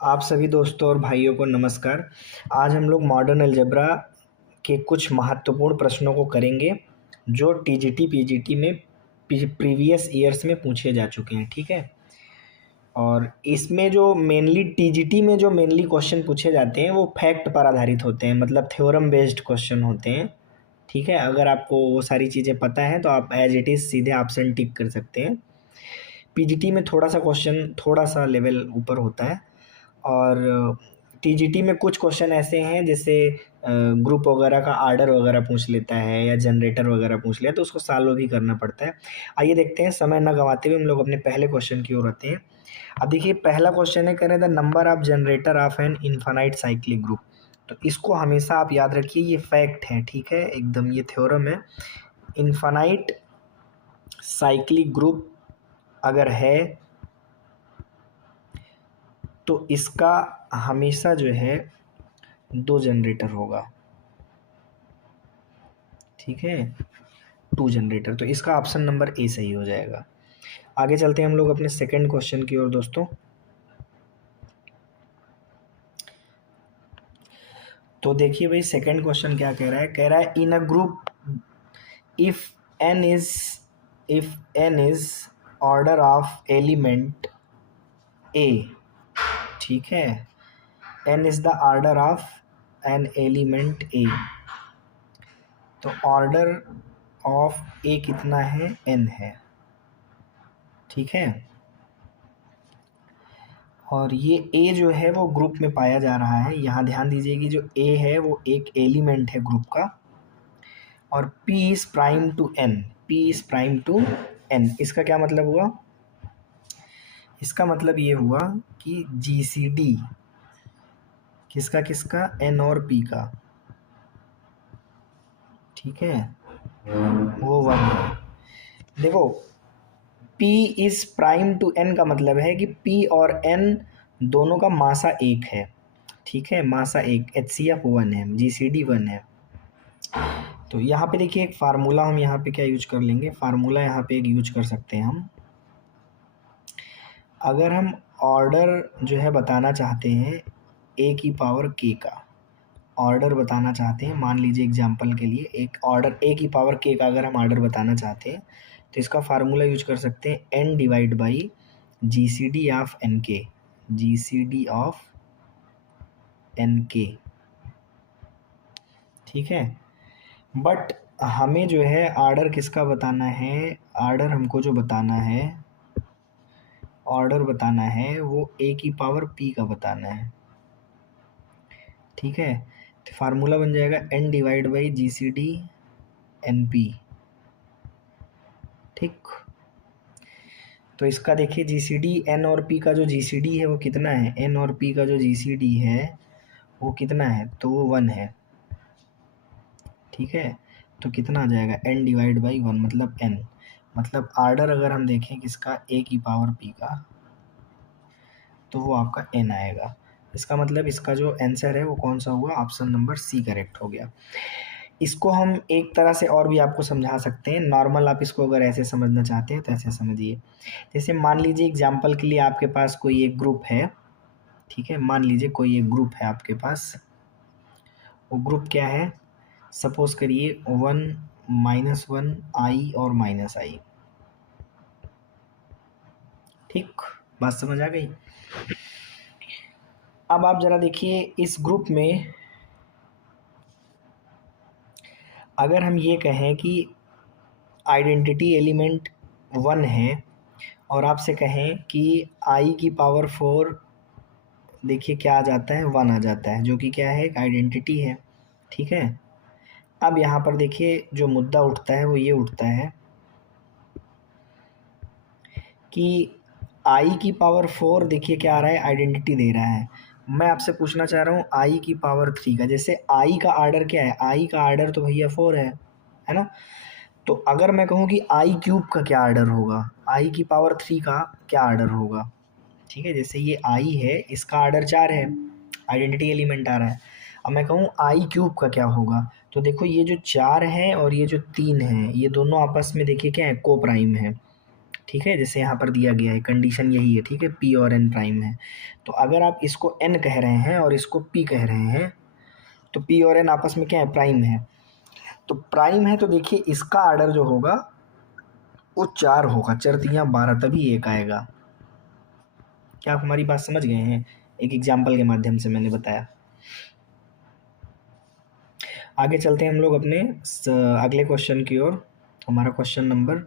आप सभी दोस्तों और भाइयों को नमस्कार। आज हम लोग मॉडर्न अलजेब्रा के कुछ महत्वपूर्ण प्रश्नों को करेंगे जो टीजीटी पीजीटी में प्रीवियस ईयर्स में पूछे जा चुके हैं। ठीक है। और इसमें जो मेनली टीजीटी में जो मेनली क्वेश्चन पूछे जाते हैं वो फैक्ट पर आधारित होते हैं, मतलब थ्योरम बेस्ड क्वेश्चन होते हैं। ठीक है। अगर आपको वो सारी चीज़ें पता है तो आप एज इट इज़ सीधे ऑप्शन टिक कर सकते हैं। पीजीटी में थोड़ा सा क्वेश्चन थोड़ा सा लेवल ऊपर होता है। और टीजीटी में कुछ क्वेश्चन ऐसे हैं जैसे ग्रुप वगैरह का आर्डर वगैरह पूछ लेता है या जनरेटर वगैरह पूछ लिया तो उसको सॉल्व भी करना पड़ता है। आइए देखते हैं, समय न गंवाते हुए हम लोग अपने पहले क्वेश्चन की ओर आते हैं। अब देखिए पहला क्वेश्चन है, कह रहे the number of generator off an infinite cyclic group. तो इसको हमेशा आप याद रखिए, ये फैक्ट है। ठीक है, एकदम ये थ्योरम है। इनफाइनाइट साइक्लिक ग्रुप अगर है तो इसका हमेशा जो है 2 जनरेटर होगा। ठीक है, 2 जनरेटर। तो इसका ऑप्शन नंबर ए सही हो जाएगा। आगे चलते हैं हम लोग अपने सेकंड क्वेश्चन की ओर दोस्तों। तो देखिए भाई सेकंड क्वेश्चन क्या कह रहा है, कह रहा है in a group if n is order of element a. ठीक है, n is the order of an element a. तो ऑर्डर ऑफ ए कितना है, एन है। ठीक है, और ये ए जो है वो ग्रुप में पाया जा रहा है। यहाँ ध्यान दीजिए कि जो ए है वो एक एलिमेंट है ग्रुप का, और P is prime to N। P is prime to N। इसका क्या मतलब हुआ, इसका मतलब ये हुआ कि GCD किसका किसका, N और P का। ठीक है, वो 1 है। देखो P is prime to N का मतलब है कि P और N दोनों का मासा 1 है। ठीक है, मासा 1, HCF 1 है, GCD 1 है। तो यहाँ पे देखिए एक फार्मूला हम यहाँ पे क्या यूज कर लेंगे, फार्मूला यहाँ पे एक यूज कर सकते हैं हम। अगर हम ऑर्डर जो है बताना चाहते हैं ए की पावर के का, ऑर्डर बताना चाहते हैं, मान लीजिए एग्जांपल के लिए एक ऑर्डर ए की पावर के का अगर हम ऑर्डर बताना चाहते हैं तो इसका फार्मूला यूज कर सकते हैं N divide by GCD of N के। GCD ऑफ एन के। ठीक है, बट हमें जो है ऑर्डर किसका बताना है, ऑर्डर हमको जो बताना है, ऑर्डर बताना है वो ए की पावर पी का बताना है। ठीक है, तो फार्मूला बन जाएगा N divide by GCD N P. ठीक, तो इसका देखिए GCD एन और पी का जो GCD है वो कितना है, एन और पी का जो GCD है वो कितना है, तो वो 1 है। ठीक है, तो कितना आ जाएगा, एन डिवाइड बाई 1 मतलब एन। मतलब ऑर्डर अगर हम देखें किसका, ए की पावर पी का, तो वो आपका एन आएगा। इसका मतलब इसका जो आंसर है वो कौन सा हुआ, ऑप्शन नंबर सी करेक्ट हो गया। इसको हम एक तरह से और भी आपको समझा सकते हैं। नॉर्मल आप इसको अगर ऐसे समझना चाहते हैं तो ऐसे समझिए। जैसे मान लीजिए एग्जांपल के लिए आपके पास कोई एक ग्रुप है। ठीक है, मान लीजिए कोई एक ग्रुप है आपके पास। वो ग्रुप क्या है, सपोज करिए 1 -1 I और -I। ठीक, बात समझ आ गई। अब आप जरा देखिए इस ग्रुप में अगर हम ये कहें कि आइडेंटिटी एलिमेंट 1 है और आपसे कहें कि I की पावर 4 देखिए क्या आ जाता है, 1 आ जाता है, जो कि क्या है, एक आइडेंटिटी है। ठीक है, अब यहाँ पर देखिए जो मुद्दा उठता है वो ये उठता है कि I की पावर 4 देखिए क्या आ रहा है, आइडेंटिटी दे रहा है। मैं आपसे पूछना चाह रहा हूँ I की पावर 3 का, जैसे I का आर्डर क्या है, I का आर्डर तो भैया 4 है ना। तो अगर मैं कहूँ कि I क्यूब का क्या आर्डर होगा, I की पावर 3 का क्या आर्डर होगा। ठीक है, जैसे ये I है, इसका आर्डर 4 है, आइडेंटिटी एलिमेंट आ रहा है। अब मैं कहूँ I क्यूब का क्या होगा, तो देखो ये जो 4 है और ये जो 3 है ये दोनों आपस में देखिए क्या है, को प्राइम है। ठीक है, जैसे यहाँ पर दिया गया है, कंडीशन यही है, ठीक है, p और n प्राइम है। तो अगर आप इसको n कह रहे हैं और इसको p कह रहे हैं, तो p और n आपस में क्या है, प्राइम है। तो प्राइम है तो देखिए इसका आर्डर जो होगा वो 4 होगा, 4 तियाँ 12, तभी 1 आएगा। क्या आप हमारी बात समझ गए हैं? एक एग्जाम्पल के माध्यम से मैंने बताया। आगे चलते हैं हम लोग अपने अगले क्वेश्चन की ओर। हमारा क्वेश्चन नंबर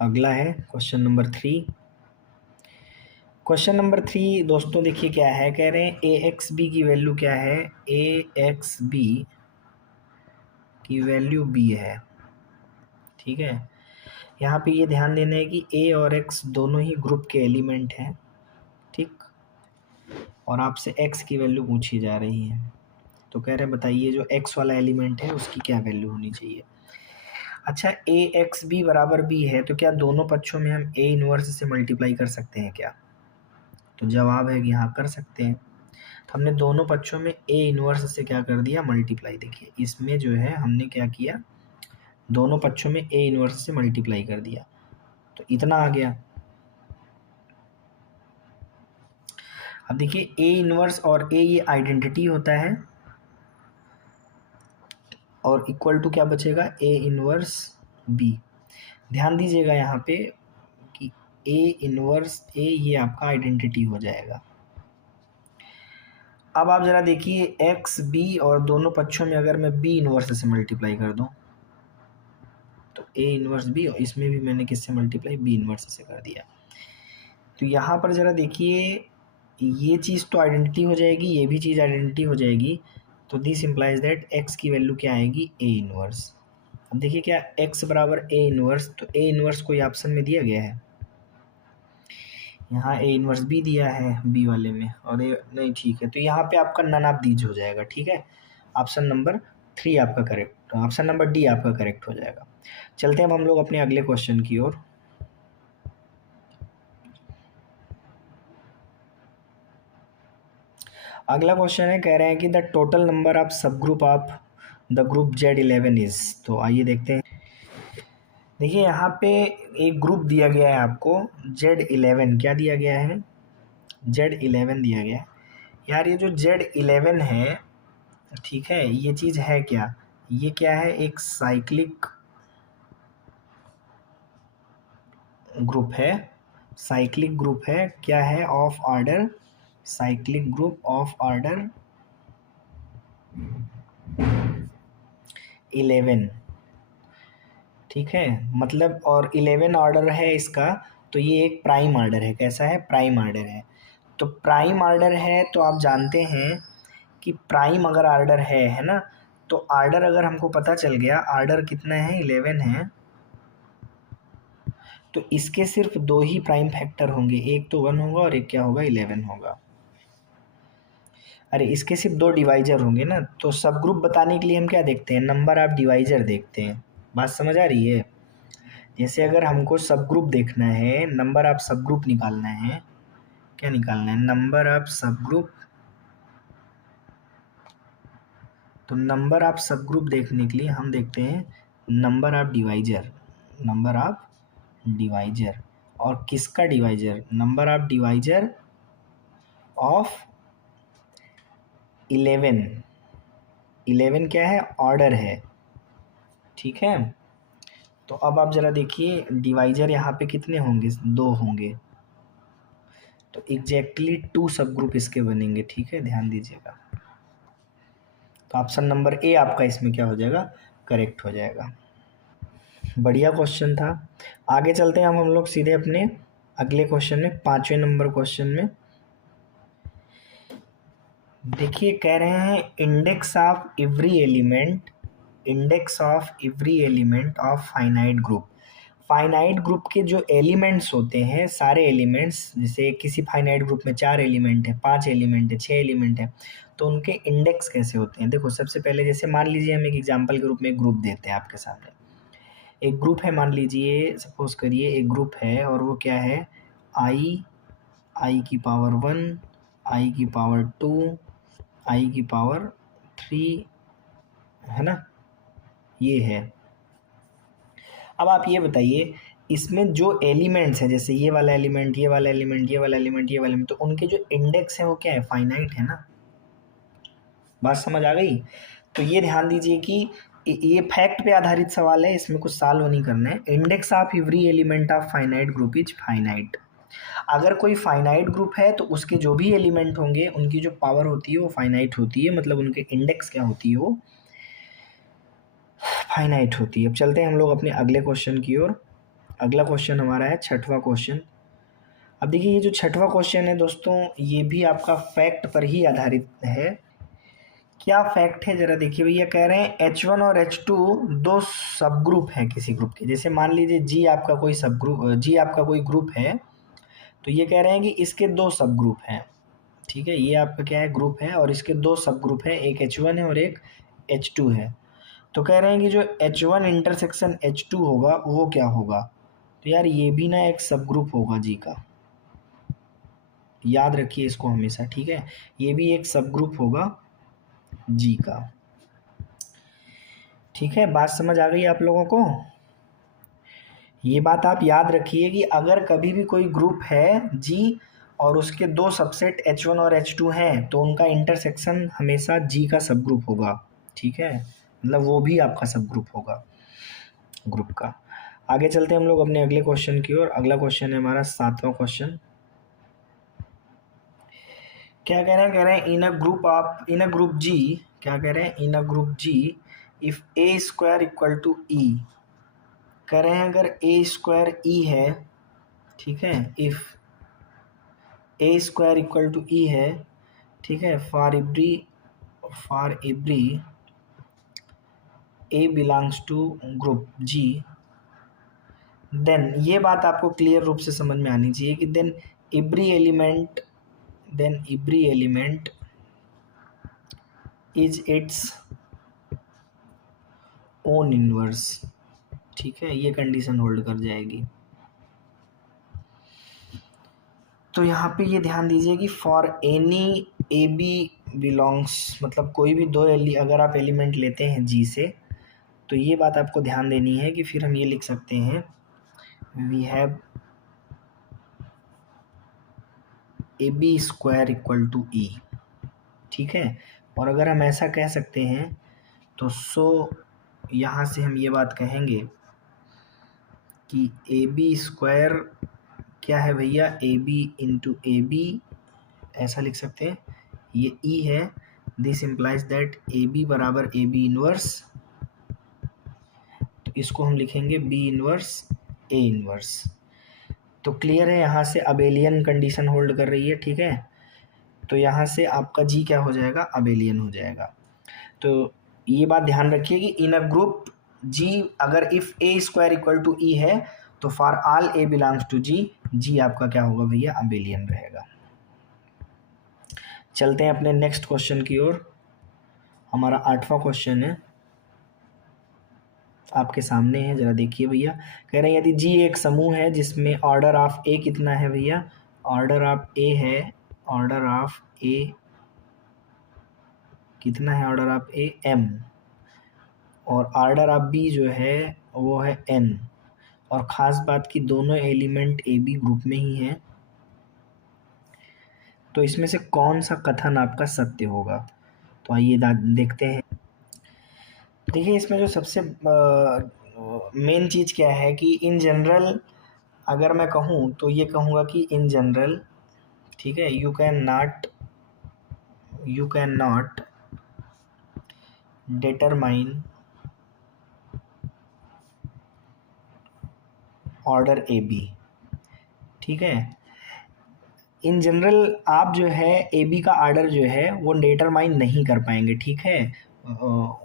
अगला है क्वेश्चन नंबर 3। क्वेश्चन नंबर 3 दोस्तों देखिए क्या है, कह रहे हैं ए एक्स बी की वैल्यू क्या है, ए एक्स बी की वैल्यू बी है। ठीक है, यहाँ पे ये ध्यान देना है कि ए और एक्स दोनों ही ग्रुप के एलिमेंट हैं, ठीक, और आपसे एक्स की वैल्यू पूछी जा रही है। तो कह रहे हैं बताइए जो एक्स वाला एलिमेंट है उसकी क्या वैल्यू होनी चाहिए। अच्छा, ए एक्स बी बराबर बी है, तो क्या दोनों पक्षों में हम ए इनवर्स से मल्टीप्लाई कर सकते हैं क्या? तो जवाब है कि हाँ कर सकते हैं। तो हमने दोनों पक्षों में ए इनवर्स से क्या कर दिया, मल्टीप्लाई। देखिए इसमें जो है हमने क्या किया, दोनों पक्षों में ए इनवर्स से मल्टीप्लाई कर दिया, तो इतना आ गया। अब देखिए ए इनवर्स और ए ये आइडेंटिटी होता है, और इक्वल टू क्या बचेगा, ए इनवर्स बी। ध्यान दीजिएगा यहाँ पे कि ए इनवर्स ए ये आपका आइडेंटिटी हो जाएगा। अब आप ज़रा देखिए एक्स बी और दोनों पक्षों में अगर मैं बी इनवर्स से मल्टीप्लाई कर दूं, तो ए इनवर्स बी, और इसमें भी मैंने किससे मल्टीप्लाई, बी इनवर्स से कर दिया। तो यहाँ पर ज़रा देखिए ये चीज़ तो आइडेंटिटी हो जाएगी, ये भी चीज़ आइडेंटिटी हो जाएगी, तो दिस इम्प्लाइज दैट एक्स की वैल्यू क्या आएगी, ए इनवर्स। अब देखिए क्या एक्स बराबर ए इनवर्स, तो ए इनवर्स कोई ऑप्शन में दिया गया है, यहाँ ए इनवर्स बी दिया है बी वाले में, और ए नहीं, ठीक है, तो यहाँ पे आपका नन ऑफ दीज हो जाएगा। ठीक है, ऑप्शन नंबर 3 आपका करेक्ट, ऑप्शन नंबर डी आपका करेक्ट हो जाएगा। चलते हैं अब हम लोग अपने अगले क्वेश्चन की ओर। अगला क्वेश्चन है, कह रहे हैं कि द टोटल नंबर ऑफ सब group of the group Z11 is. तो आइए देखते हैं। देखिए यहाँ पे एक ग्रुप दिया गया है आपको Z11, क्या दिया गया है, Z11 दिया गया है। यार ये जो Z11 है, ठीक है, ये चीज़ है क्या, ये क्या है, एक साइक्लिक ग्रुप है, साइक्लिक ग्रुप है, क्या है, of order, cyclic group of order 11। ठीक है, मतलब और 11 ऑर्डर है इसका, तो ये एक प्राइम ऑर्डर है। कैसा है, प्राइम ऑर्डर है। तो प्राइम ऑर्डर है तो आप जानते हैं कि प्राइम अगर ऑर्डर है ना, तो ऑर्डर अगर हमको पता चल गया, ऑर्डर कितना है, 11 है, तो इसके सिर्फ 2 ही प्राइम फैक्टर होंगे, एक तो 1 होगा और एक क्या होगा, 11 होगा। अरे इसके सिर्फ 2 डिवाइजर होंगे ना, तो सब ग्रुप बताने के लिए हम क्या देखते हैं, नंबर ऑफ डिवाइजर देखते हैं। बात समझ आ रही है? जैसे अगर हमको सब ग्रुप देखना है, नंबर ऑफ सब ग्रुप निकालना है, क्या निकालना है, नंबर ऑफ सब ग्रुप। तो नंबर ऑफ सब ग्रुप देखने के लिए हम देखते हैं number of divisor, number of divisor, और किसका divisor, number of divisor of 11। 11 क्या है, ऑर्डर है। ठीक है, तो अब आप ज़रा देखिए डिवाइजर यहाँ पे कितने होंगे, 2 होंगे, तो एग्जैक्टली 2 सब ग्रुप इसके बनेंगे। ठीक है, ध्यान दीजिएगा। तो ऑप्शन नंबर ए आपका इसमें क्या हो जाएगा, करेक्ट हो जाएगा। बढ़िया क्वेश्चन था। आगे चलते हैं हम लोग सीधे अपने अगले क्वेश्चन में, 5वें नंबर क्वेश्चन में। देखिए कह रहे हैं index of every element, index of every element of finite group. Finite group के जो एलिमेंट्स होते हैं, सारे एलिमेंट्स, जैसे किसी फाइनाइट ग्रुप में 4 एलिमेंट है, 5 एलिमेंट है, 6 एलिमेंट है, तो उनके इंडेक्स कैसे होते हैं। देखो सबसे पहले जैसे मान लीजिए हम एक एग्जांपल के रूप में एक ग्रुप देते हैं आपके सामने। एक ग्रुप है, मान लीजिए सपोज करिए एक ग्रुप है, और वो क्या है, आई की पावर 1, आई की पावर 2, आई की पावर 3, है ना, ये है। अब आप ये बताइए, इसमें जो एलिमेंट्स हैं, जैसे ये वाला एलिमेंट, ये वाला एलिमेंट, ये वाला एलिमेंट, ये वाला एलिमेंट, तो उनके जो इंडेक्स है वो क्या है, फाइनाइट है ना। बात समझ आ गई। तो ये ध्यान दीजिए कि ये फैक्ट पे आधारित सवाल है, इसमें कुछ सॉल्व नहीं करना है। Index of every element of finite group is finite. अगर कोई फाइनाइट ग्रुप है तो उसके जो भी एलिमेंट होंगे उनकी जो पावर होती है वो फाइनाइट होती है, मतलब उनके इंडेक्स क्या होती है, वो फाइनाइट होती है। अब चलते हैं हम लोग अपने अगले क्वेश्चन की ओर। अगला क्वेश्चन हमारा है छठवां क्वेश्चन। अब देखिए ये जो छठवां क्वेश्चन है दोस्तों, ये भी आपका फैक्ट पर ही आधारित है। क्या फैक्ट है जरा देखिए भैया। कह रहे हैं H1 और H2 दो सब ग्रुप हैं किसी ग्रुप के। जैसे मान लीजिए जी आपका कोई सब ग्रुप, जी आपका कोई ग्रुप है, तो ये कह रहे हैं कि इसके दो सब ग्रुप हैं। ठीक है, ये आपका क्या है, ग्रुप है, और इसके दो सब ग्रुप है, एक H1 है और एक H2 है। तो कह रहे हैं कि जो H1 इंटरसेक्शन H2 होगा वो क्या होगा। तो यार ये भी ना एक सब ग्रुप होगा जी का, याद रखिए इसको हमेशा। ठीक है, ये भी एक सब ग्रुप होगा जी का। ठीक है, बात समझ आ गई आप लोगों को। ये बात आप याद रखिए कि अगर कभी भी कोई ग्रुप है जी और उसके दो सबसेट H1 और H2 हैं तो उनका इंटरसेक्शन हमेशा जी का सब ग्रुप होगा। ठीक है, मतलब वो भी आपका सब ग्रुप होगा ग्रुप का। आगे चलते हैं हम लोग अपने अगले क्वेश्चन की ओर। अगला क्वेश्चन है हमारा सातवां क्वेश्चन। क्या कह रहे हैं, कह रहे हैं इन अ ग्रुप जी, क्या कह रहे हैं, in a group G if a square equal to e. कह रहे हैं अगर ए स्क्वायर ई है, ठीक है, if a square equal to e है, ठीक है, for every a belongs to group G, then ये बात आपको क्लियर रूप से समझ में आनी चाहिए कि then every element is its own inverse. ठीक है, ये कंडीशन होल्ड कर जाएगी। तो यहाँ पे ये ध्यान दीजिए कि for any A B belongs, मतलब कोई भी दो अगर आप एलिमेंट लेते हैं जी से, तो ये बात आपको ध्यान देनी है कि फिर हम ये लिख सकते हैं we have a b square equal to e. ठीक है, और अगर हम ऐसा कह सकते हैं तो यहाँ से हम ये बात कहेंगे कि ए बी स्क्वायर क्या है भैया, A B into A B, ऐसा लिख सकते हैं। ये ई है, this implies that A B बराबर ए बी इनवर्स, तो इसको हम लिखेंगे बी इनवर्स ए इनवर्स। तो क्लियर है, यहाँ से अबेलियन कंडीशन होल्ड कर रही है। ठीक है, तो यहाँ से आपका जी क्या हो जाएगा, अबेलियन हो जाएगा। तो ये बात ध्यान रखिए कि इन अ ग्रुप जी अगर if a square equal to e है तो for all a belongs to G, G आपका क्या होगा भैया, अबेलियन रहेगा। चलते हैं अपने नेक्स्ट क्वेश्चन की ओर। हमारा आठवां क्वेश्चन है, आपके सामने है, जरा देखिए भैया। कह रहे हैं यदि जी एक समूह है जिसमें ऑर्डर ऑफ ए कितना है भैया, ऑर्डर ऑफ ए है, ऑर्डर ऑफ ए कितना है, ऑर्डर ऑफ ए एम, और ऑर्डर ऑफ बी जो है वो है एन, और ख़ास बात की दोनों एलिमेंट ए बी ग्रुप में ही हैं, तो इसमें से कौन सा कथन आपका सत्य होगा। तो आइए देखते हैं। देखिए इसमें जो सबसे मेन चीज़ क्या है कि इन जनरल अगर मैं कहूँ तो ये कहूँगा कि इन जनरल, ठीक है, you can not determine order A B. ठीक है, इन जनरल आप जो है ए बी का आर्डर जो है वो डिटरमाइन नहीं कर पाएंगे। ठीक है,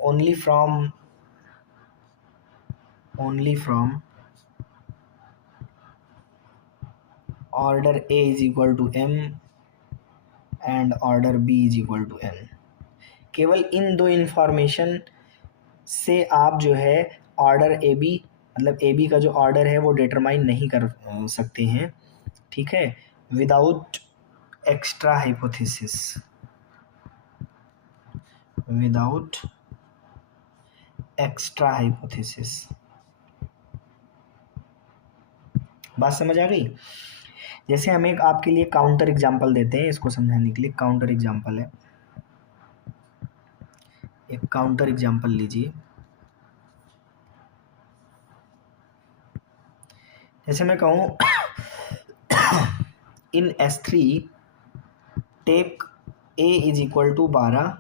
only from order A is equal to M and order B is equal to N. केवल इन दो इंफॉर्मेशन से आप जो है ऑर्डर ए बी, मतलब ए बी का जो ऑर्डर है वो डिटरमाइन नहीं कर सकते हैं। ठीक है, without extra hypothesis, without extra hypothesis. बात समझ आ गई? जैसे हम एक आपके लिए काउंटर एग्जांपल देते हैं, इसको समझाने के लिए काउंटर एग्जांपल है। एक काउंटर एग्जांपल लीजिए। जैसे मैं कहूँ in S3 take A is equal to 12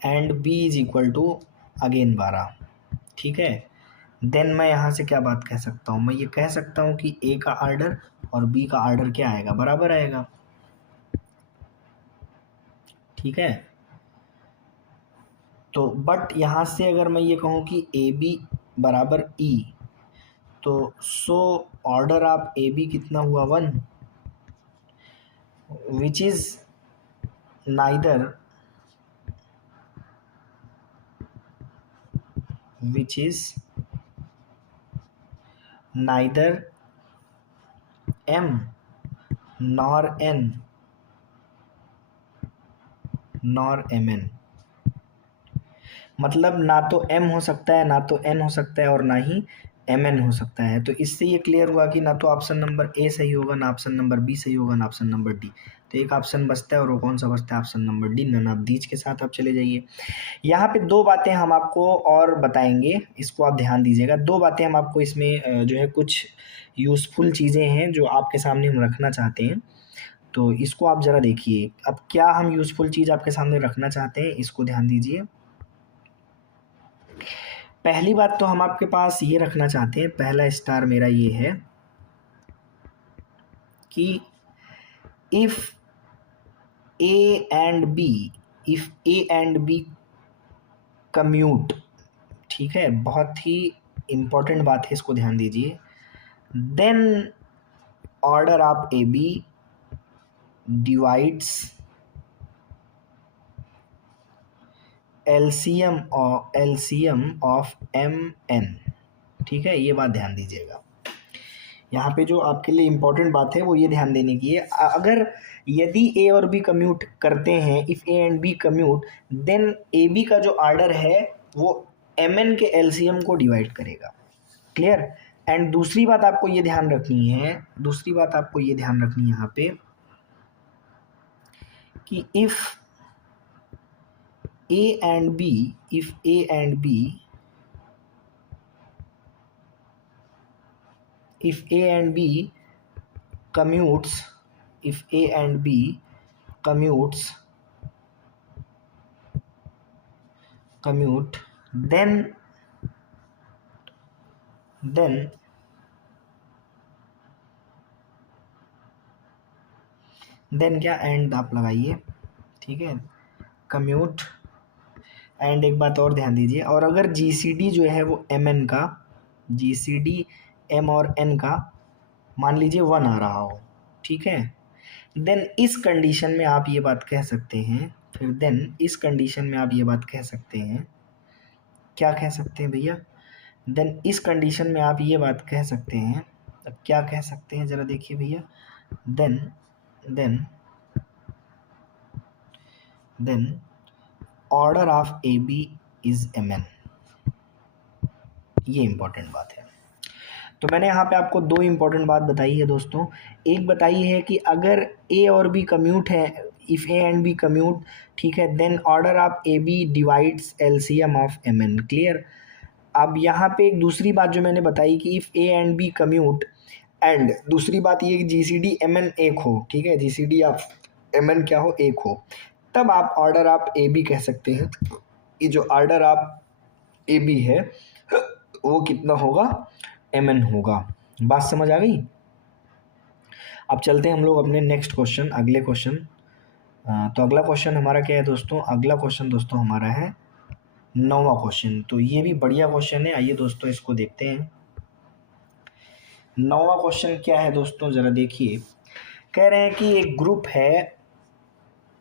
and B is equal to again 12, ठीक है। देन मैं यहाँ से क्या बात कह सकता हूँ, मैं ये कह सकता हूँ कि A का आर्डर और B का आर्डर क्या आएगा, बराबर आएगा, ठीक है। तो बट यहाँ से अगर मैं ये कहूँ कि AB बराबर E, तो सो ऑर्डर ऑफ AB कितना हुआ 1, which is neither M nor N nor Mn, मतलब ना तो M हो सकता है, ना तो N हो सकता है, और ना ही Mn हो सकता है। तो इससे ये क्लियर हुआ कि ना तो ऑप्शन नंबर A सही होगा, ना ऑप्शन नंबर B सही होगा, ना ऑप्शन नंबर D। तो एक ऑप्शन बचता है, और वो कौन सा बचता है, option number D, none of these के साथ आप चले जाइए। यहाँ पे दो बातें हम आपको और बताएंगे, इसको आप ध्यान दीजिएगा। दो बातें हम आपको इसमें जो है कुछ यूज़फुल चीज़ें हैं जो आपके सामने हम रखना चाहते हैं, तो इसको आप ज़रा देखिए। अब क्या हम यूज़फुल चीज़ आपके सामने रखना चाहते हैं, इसको ध्यान दीजिए। पहली बात तो हम आपके पास ये रखना चाहते हैं, पहला स्टार मेरा ये है कि if A and B commute, ठीक है, बहुत ही इम्पोर्टेंट बात है, इसको ध्यान दीजिए। Then order of AB divides LCM of MN, ठीक है, ये बात ध्यान दीजिएगा। यहाँ पे जो आपके लिए इम्पोर्टेंट बात है वो ये ध्यान देने की है, अगर यदि A और B कम्यूट करते हैं, if A and B commute, then AB का जो आर्डर है वो MN के LCM को डिवाइड करेगा, क्लियर। एंड दूसरी बात आपको ये ध्यान रखनी है, यहाँ पे कि if A and B commutes, commute, then क्या, एंड आप लगाइए, ठीक है, कम्यूट। एंड एक बात और ध्यान दीजिए, और अगर GCD जो है वो MN का, GCD M और N का मान लीजिए 1 आ रहा हो, ठीक है, देन इस कंडीशन में आप ये बात कह सकते हैं, क्या कह सकते हैं भैया, देन इस कंडीशन में आप ये बात कह सकते हैं, अब क्या कह सकते हैं ज़रा देखिए भैया, then order of AB is MN, ये इंपॉर्टेंट बात है। तो मैंने यहाँ पे आपको दो इंपॉर्टेंट बात बताई है दोस्तों। एक बताई है कि अगर A और B कम्यूट है, if A and B commute, ठीक है, then order of AB divides LCM of MN, clear. अब यहाँ पे एक दूसरी बात जो मैंने बताई कि if A and B commute, and दूसरी बात ये कि GCD MN एक हो, ठीक है, GCD ऑफ MN क्या हो, एक हो, तब आप ऑर्डर ऑफ AB कह सकते हैं। ये जो ऑर्डर ऑफ AB है वो कितना होगा, MN होगा। बात समझ आ गई? अब चलते हैं हम लोग अपने नेक्स्ट क्वेश्चन, अगले क्वेश्चन। तो अगला क्वेश्चन हमारा क्या है दोस्तों, अगला क्वेश्चन दोस्तों हमारा है 9वां क्वेश्चन। तो ये भी बढ़िया क्वेश्चन है, आइए दोस्तों इसको देखते हैं। 9वां क्वेश्चन क्या है दोस्तों, ज़रा देखिए। कह रहे हैं कि एक ग्रुप है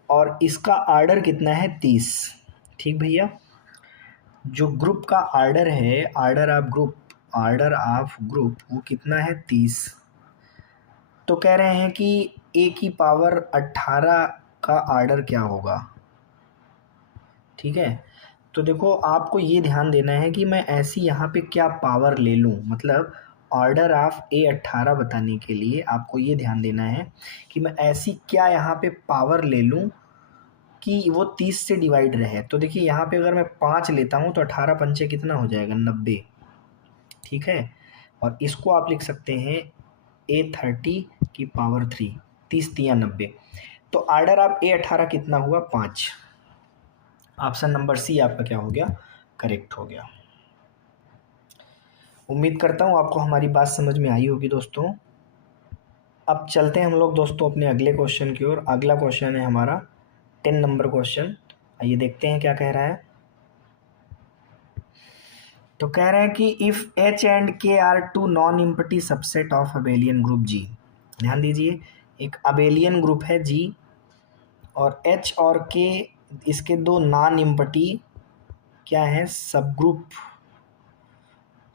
और इसका आर्डर कितना है, 30, ठीक भैया। जो ग्रुप का आर्डर है, आर्डर ऑफ ग्रुप वो कितना है, 30। तो कह रहे हैं कि A की पावर 18 का आर्डर क्या होगा, ठीक है। तो देखो आपको ये ध्यान देना है कि मैं ऐसी यहाँ पे क्या पावर ले लूँ, मतलब ऑर्डर ऑफ A18 बताने के लिए आपको ये ध्यान देना है कि मैं ऐसी क्या यहाँ पे पावर ले लूँ कि वो 30 से डिवाइड रहे। तो देखिए यहाँ पे अगर मैं 5 लेता हूँ तो 18 पंचे कितना हो जाएगा, 90। ठीक है, और इसको आप लिख सकते हैं A30 की पावर 3, 30 तिया 90। तो ऑर्डर ऑफ A18 कितना हुआ, 5। ऑप्शन नंबर सी आपका क्या हो गया, करेक्ट हो गया। उम्मीद करता हूँ आपको हमारी बात समझ में आई होगी दोस्तों। अब चलते हैं हम लोग दोस्तों अपने अगले क्वेश्चन की ओर। अगला क्वेश्चन है हमारा 10 नंबर क्वेश्चन। आइए देखते हैं क्या कह रहा है। तो कह रहे हैं कि if H and K are two non empty subset of abelian group G। ध्यान दीजिए, एक अबेलियन ग्रुप है G और H और K इसके दो नॉन इम्पटी क्या है, सब ग्रुप,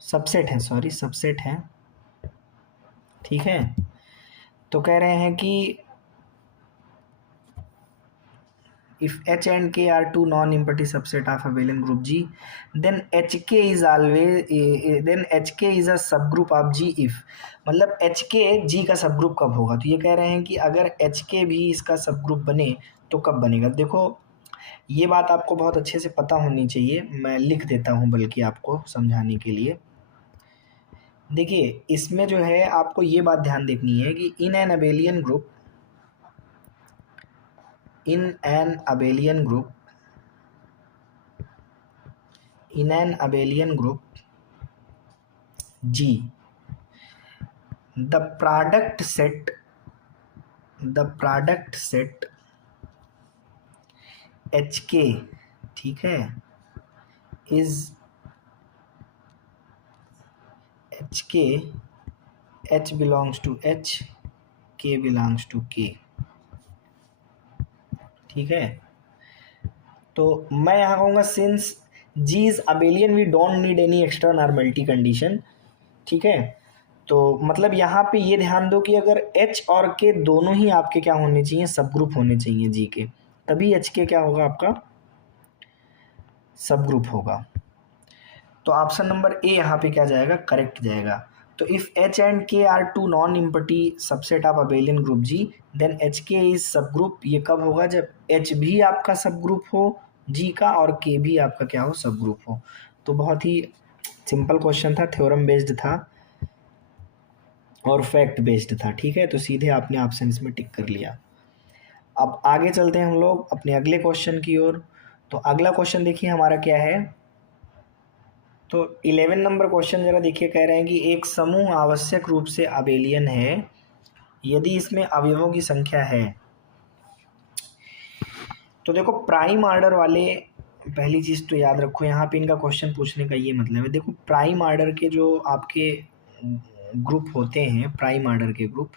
सबसेट है, सॉरी सबसेट है। ठीक है, तो कह रहे हैं कि if H and K are two non-empty subset of abelian group G, then HK is always then HK is a subgroup of G if, मतलब HK G का सबग्रुप कब होगा। तो ये कह रहे हैं कि अगर HK भी इसका सबग्रुप बने तो कब बनेगा। देखो ये बात आपको बहुत अच्छे से पता होनी चाहिए, मैं लिख देता हूँ बल्कि आपको समझाने के लिए। देखिए इसमें जो है आपको ये बात ध्यान देखनी है कि in an abelian group, in an abelian group G, the product set HK, ठीक है, is HK, H belongs to H, K belongs to K। ठीक है, तो मैं यहाँ कहूँगा since G is abelian we don't need any extra normality condition। ठीक है, तो मतलब यहाँ पे ये ध्यान दो कि अगर H और K दोनों ही आपके क्या होने चाहिए, सब ग्रुप होने चाहिए G के, तभी HK क्या होगा, आपका सब ग्रुप होगा। तो ऑप्शन नंबर ए यहाँ पे क्या जाएगा, करेक्ट जाएगा। तो if H and K are two non empty subset of abelian group G, then HK is subgroup. ये कब होगा, जब H भी आपका सब ग्रुप हो G का और K भी आपका क्या हो, सब ग्रुप हो। तो बहुत ही सिंपल क्वेश्चन था, थ्योरम बेस्ड था और फैक्ट बेस्ड था। ठीक है, तो सीधे आपने ऑप्शन इसमें टिक कर लिया। अब आगे चलते हैं हम लोग अपने अगले क्वेश्चन की ओर। तो अगला क्वेश्चन देखिए हमारा क्या है। तो 11 नंबर क्वेश्चन जरा देखिए, कह रहे हैं कि एक समूह आवश्यक रूप से अबेलियन है यदि इसमें अवयवों की संख्या है। तो देखो प्राइम ऑर्डर वाले, पहली चीज़ तो याद रखो यहाँ पे इनका क्वेश्चन पूछने का ये मतलब है, देखो प्राइम ऑर्डर के जो आपके ग्रुप होते हैं, प्राइम ऑर्डर के ग्रुप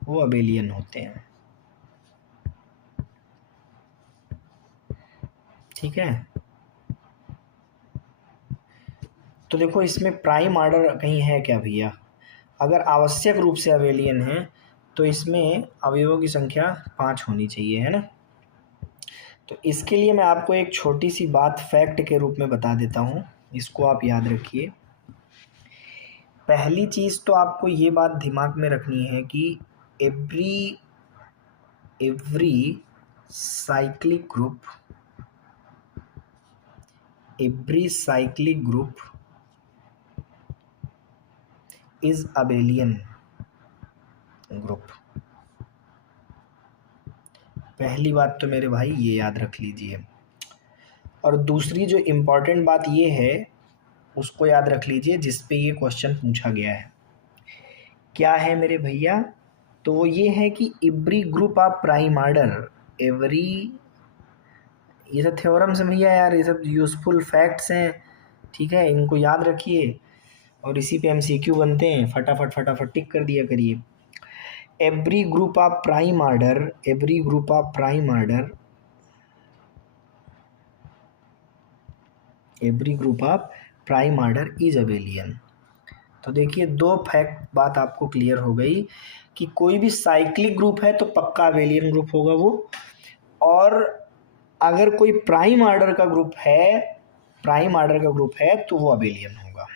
वो अबेलियन होते हैं। ठीक है, तो देखो इसमें प्राइम ऑर्डर कहीं है क्या भैया, अगर आवश्यक रूप से अबेलियन है तो इसमें अवयवों की संख्या 5 होनी चाहिए, है ना। तो इसके लिए मैं आपको एक छोटी सी बात फैक्ट के रूप में बता देता हूँ, इसको आप याद रखिए। पहली चीज़ तो आपको ये बात दिमाग में रखनी है कि every cyclic group is abelian group. पहली बात तो मेरे भाई ये याद रख लीजिए, और दूसरी जो इम्पोर्टेंट बात ये है उसको याद रख लीजिए जिस पे ये क्वेश्चन पूछा गया है। क्या है मेरे भैया, तो वो ये है कि every group of prime order, every, ये सब थ्योरम्स हैं भैया यार, ये सब यूज़फुल फैक्ट्स हैं। ठीक है, इनको याद रखिए और इसी पे MCQ बनते हैं, फटाफट टिक कर दिया करिए। Every group of prime order is abelian. तो देखिए दो फैक्ट बात आपको क्लियर हो गई कि कोई भी साइक्लिक ग्रुप है तो पक्का अबेलियन ग्रुप होगा वो, और अगर कोई प्राइम ऑर्डर का ग्रुप है तो वो अबेलियन होगा।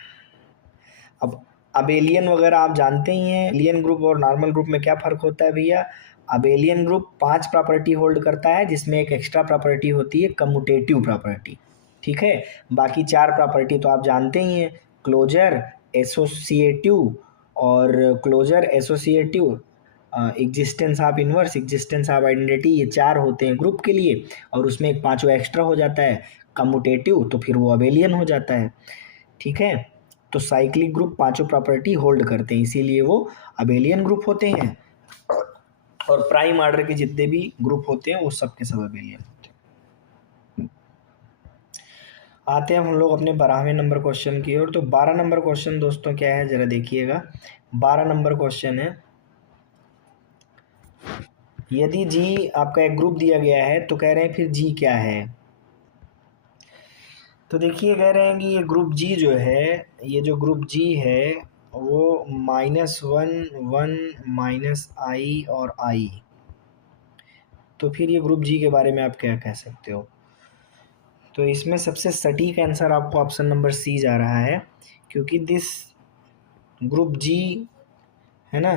अब अबेलियन वगैरह आप जानते ही हैं, अबेलियन ग्रुप और नॉर्मल ग्रुप में क्या फ़र्क होता है भैया। अबेलियन ग्रुप 5 प्रॉपर्टी होल्ड करता है, जिसमें एक एक्स्ट्रा प्रॉपर्टी होती है कम्यूटेटिव प्रॉपर्टी, ठीक है। बाकी 4 प्रॉपर्टी तो आप जानते ही हैं, क्लोजर, एसोसिएटिव और closure associative, existence of inverse, existence of identity, ये 4 होते हैं ग्रुप के लिए, और उसमें एक 5वां एक्स्ट्रा हो जाता है कम्यूटेटिव, तो फिर वो अबेलियन हो जाता है, ठीक है। तो साइक्लिक ग्रुप 5 प्रॉपर्टी होल्ड करते हैं, इसीलिए वो अबेलियन ग्रुप होते हैं। और प्राइम ऑर्डर के जितने भी ग्रुप होते हैं वो सब के सब अबेलियन होते हैं। आते हैं हम लोग अपने 12वें नंबर क्वेश्चन की ओर। तो 12 नंबर क्वेश्चन दोस्तों क्या है, जरा देखिएगा। 12 नंबर क्वेश्चन है, यदि जी आपका एक ग्रुप दिया गया है तो कह रहे हैं फिर जी क्या है। तो देखिए कह रहे हैं कि ये ग्रुप जी जो है, ये जो ग्रुप जी है वो -1 1 -i और i, तो फिर ये ग्रुप जी के बारे में आप क्या कह सकते हो। तो इसमें सबसे सटीक आंसर आपको ऑप्शन नंबर सी जा रहा है, क्योंकि दिस ग्रुप जी है ना,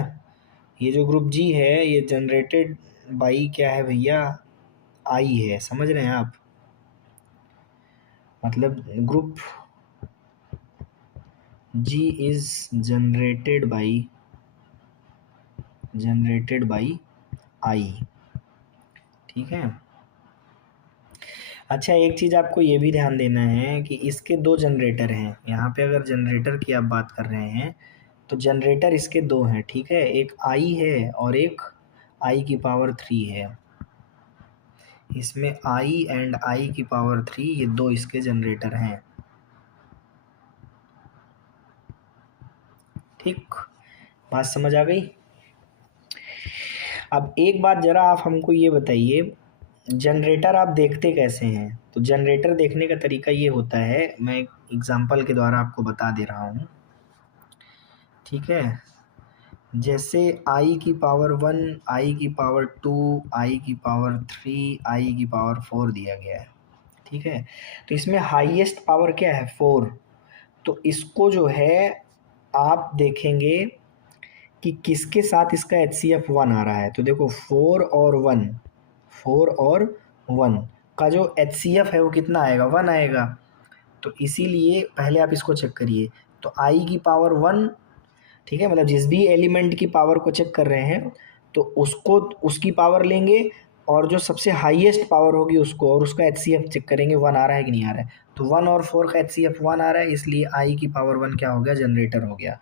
ये जो ग्रुप जी है ये जनरेटेड बाई क्या है भैया, आई है, समझ रहे हैं आप। मतलब group G is generated by I, ठीक है। अच्छा एक चीज़ आपको ये भी ध्यान देना है कि इसके 2 जनरेटर हैं, यहाँ पे अगर जनरेटर की आप बात कर रहे हैं तो जनरेटर इसके 2 हैं, ठीक है। एक आई है और एक आई की पावर 3 है। इसमें आई एंड आई की पावर 3, ये 2 इसके जनरेटर हैं, ठीक। बात समझ आ गई। अब एक बात ज़रा आप हमको ये बताइए, जनरेटर आप देखते कैसे हैं। तो जनरेटर देखने का तरीका ये होता है, मैं एक एग्जांपल के द्वारा आपको बता दे रहा हूँ, ठीक है। जैसे आई की पावर 1, आई की पावर 2, आई की पावर 3, आई की पावर 4 दिया गया है, ठीक है। तो इसमें हाईएस्ट पावर क्या है, 4। तो इसको जो है आप देखेंगे कि किसके साथ इसका HCF 1 आ रहा है। तो देखो 4 और 1 का जो HCF है वो कितना आएगा, 1 आएगा। तो इसीलिए पहले आप इसको चेक करिए। तो आई की पावर 1, ठीक है, मतलब जिस भी एलिमेंट की पावर को चेक कर रहे हैं तो उसको उसकी पावर लेंगे, और जो सबसे हाईएस्ट पावर होगी उसको, और उसका HCF चेक करेंगे 1 आ रहा है कि नहीं आ रहा है। तो 1 और 4 का HCF 1 आ रहा है, इसलिए आई की पावर 1 क्या हो गया, जनरेटर हो गया।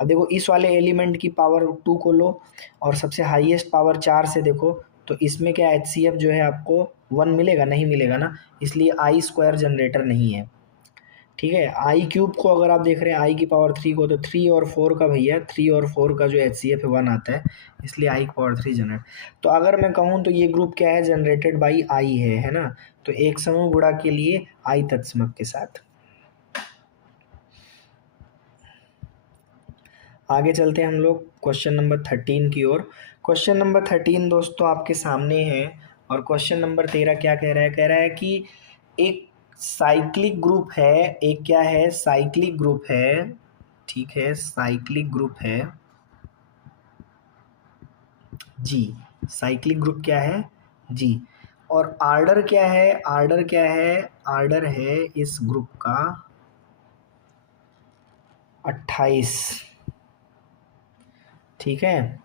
अब देखो इस वाले एलिमेंट की पावर 2 को लो और सबसे हाईएस्ट पावर 4 से देखो, तो इसमें क्या HCF जो है आपको 1 मिलेगा, नहीं मिलेगा ना, इसलिए आई स्क्वायर जनरेटर नहीं है, ठीक है। आई क्यूब को अगर आप देख रहे हैं आई की पावर 3 को, तो 3 और 4 का भैया, 3 और 4 का जो HCF है 1 आता है, इसलिए आई की पावर 3 जनरेट। तो अगर मैं कहूँ तो ये ग्रुप क्या है, जनरेटेड बाई आई है ना। तो एक समूह गुणा के लिए आई तत्समक के साथ। आगे चलते हैं हम लोग क्वेश्चन नंबर 13 की ओर। क्वेश्चन नंबर 13 दोस्तों आपके सामने है, और क्वेश्चन नंबर 13 क्या कह रहा है, कह रहा है कि एक साइक्लिक ग्रुप है, एक क्या है, साइक्लिक ग्रुप है, ठीक है, साइक्लिक ग्रुप है जी, साइक्लिक ग्रुप क्या है जी, और आर्डर क्या है, आर्डर क्या है, आर्डर है इस ग्रुप का 28, ठीक है।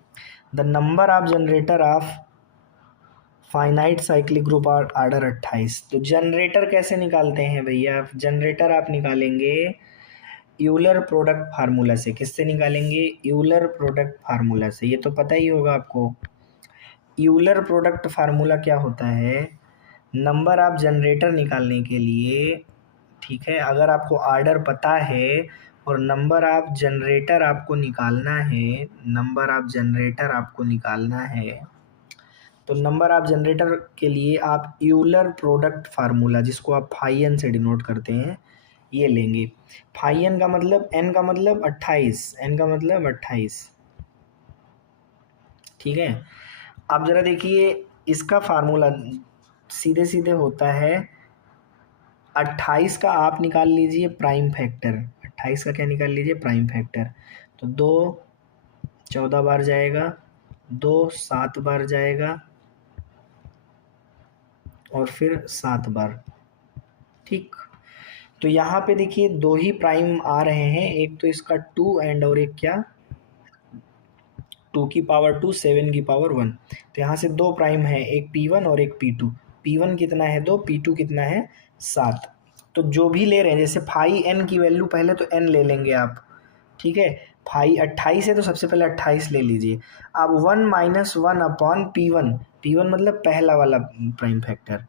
The number of generator off finite cyclic group order 28। तो जनरेटर कैसे निकालते हैं भैया, जनरेटर आप निकालेंगे यूलर प्रोडक्ट फार्मूला से। किससे निकालेंगे, यूलर प्रोडक्ट फार्मूला से, ये तो पता ही होगा आपको। यूलर प्रोडक्ट फार्मूला क्या होता है, नंबर ऑफ जनरेटर निकालने के लिए, ठीक है। अगर आपको आर्डर पता है और नंबर ऑफ जनरेटर आपको निकालना है, नंबर ऑफ जनरेटर आपको निकालना है, तो नंबर ऑफ जनरेटर के लिए आप यूलर प्रोडक्ट फार्मूला, जिसको आप फाई एन से डिनोट करते हैं, ये लेंगे। फाई एन का मतलब, एन का मतलब 28, एन का मतलब 28, ठीक है। अब ज़रा देखिए इसका फार्मूला, सीधे सीधे होता है 28 का आप निकाल लीजिए प्राइम फैक्टर। 28 का क्या निकाल लीजिए प्राइम फैक्टर। तो 2 14 बार जाएगा, 2 7 बार जाएगा और फिर 7 बार। ठीक, तो यहाँ पे देखिए 2 ही प्राइम आ रहे हैं, एक तो इसका 2 एंड और एक क्या 2 की पावर 2 7 की पावर 1। तो यहाँ से 2 प्राइम है, एक P1 और एक P2। P1 कितना है 2, P2 कितना है 7। तो जो भी ले रहे हैं, जैसे फाई n की वैल्यू पहले तो n ले लेंगे आप, ठीक है। फाई 28 है तो सबसे पहले 28 ले लीजिए। अब 1 माइनस 1 अपॉन P1, P1 मतलब पहला वाला प्राइम फैक्टर,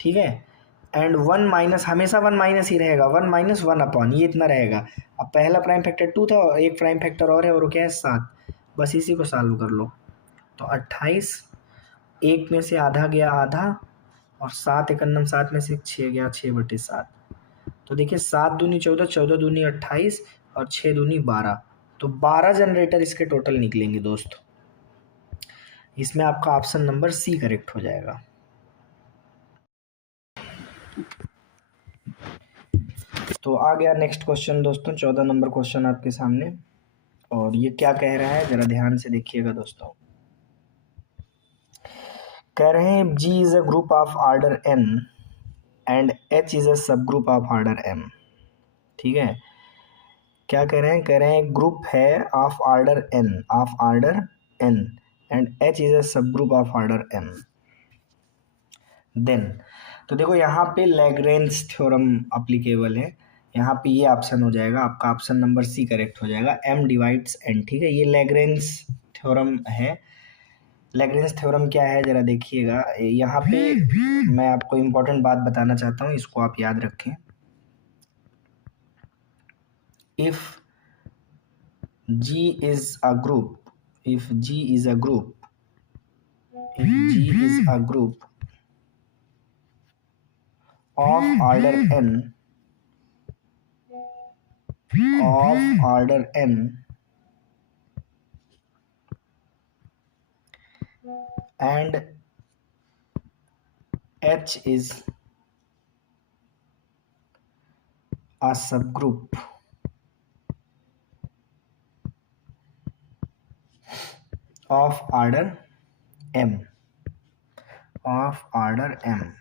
ठीक है। एंड 1 माइनस, हमेशा 1 माइनस ही रहेगा, 1 माइनस 1 अपॉन ये इतना रहेगा। अब पहला प्राइम फैक्टर 2 था और एक प्राइम फैक्टर और है, और वो क्या है 7। बस इसी को सॉल्व कर लो। तो 28, एक में से आधा गया आधा, और 7 एकन्नम 7 में से 6 गया 6/7। तो देखिए 7 दूनी 14, 14 दूनी 28 और 6 दूनी 12। तो 12 जनरेटर इसके टोटल निकलेंगे दोस्तों। इसमें आपका ऑप्शन नंबर सी करेक्ट हो जाएगा। तो आ गया नेक्स्ट क्वेश्चन दोस्तों, 14 नंबर क्वेश्चन आपके सामने। और ये क्या कह रहा है जरा ध्यान से देखिएगा दोस्तों। कह रहे हैं G is a group of order n and H is a subgroup of order m। ठीक है, क्या कह रहे हैं, कह रहे हैं ग्रुप है of order n and H is a subgroup of order m। Then तो देखो यहाँ पे लैग्रेंज थ्योरम अप्लीकेबल है, यहाँ पे ये ऑप्शन हो जाएगा आपका, ऑप्शन नंबर सी करेक्ट हो जाएगा, m डिवाइड्स n। ठीक है, ये लैग्रेंज थ्योरम है। लैग्रेंज थ्योरम क्या है जरा देखिएगा, यहाँ पे मैं आपको इम्पोर्टेंट बात बताना चाहता हूँ, इसको आप याद रखें। If G is a group, if G is a group, if G is a group of order n, of order n, and H is a subgroup of order m, of order m,